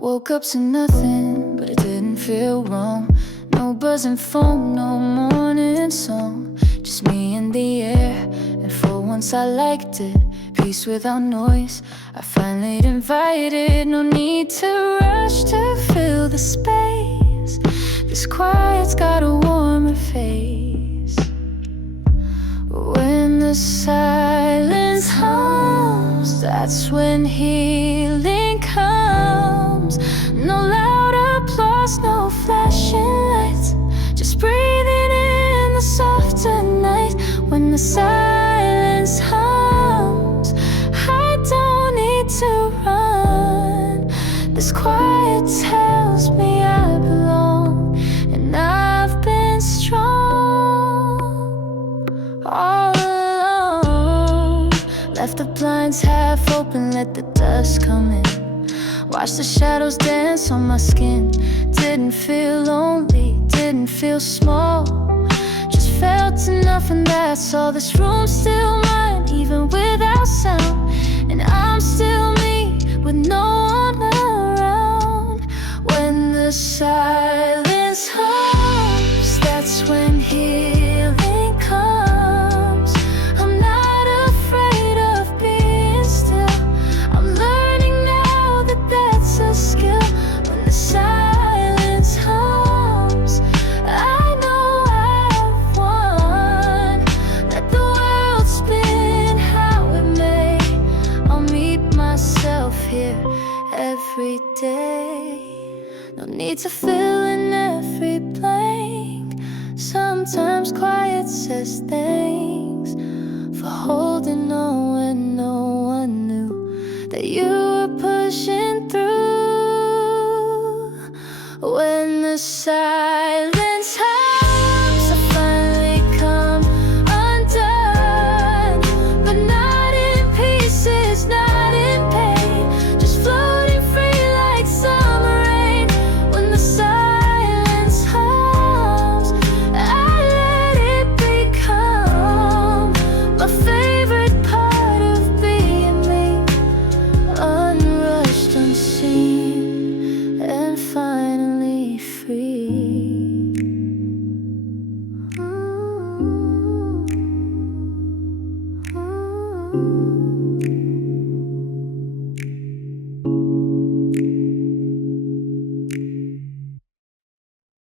Woke up to nothing, but it didn't feel wrong. No buzzing phone, no morning song, just me in the air, and for once I liked it. Peace without noise, I finally invited. No need to rush to fill the space, this quiet's got a warmer face. When the silence hums, that's when healing comes. No loud applause, no flashing lights, just breathing in the softer night. When the silence hums, I don't need to run. This quiet tells me I belong, and I've been strong all alone. Left the blinds half open, let the dust come in. Watch the shadows dance on my skin. Didn't feel lonely, didn't feel small, just felt enough, and that's all. This room's still mine, even without sound, and I'm still me, with no one around. When the silence hums, that's when healing comes. I'm not afraid of being still, I'm learning now that that's a skill. When the silence hums, I know I've won. Let the world spin how it may, I'll meet myself here every day. No need to fill in every blank, sometimes quiet says thanks for holding on when no one knew that you were pushing through. When the silence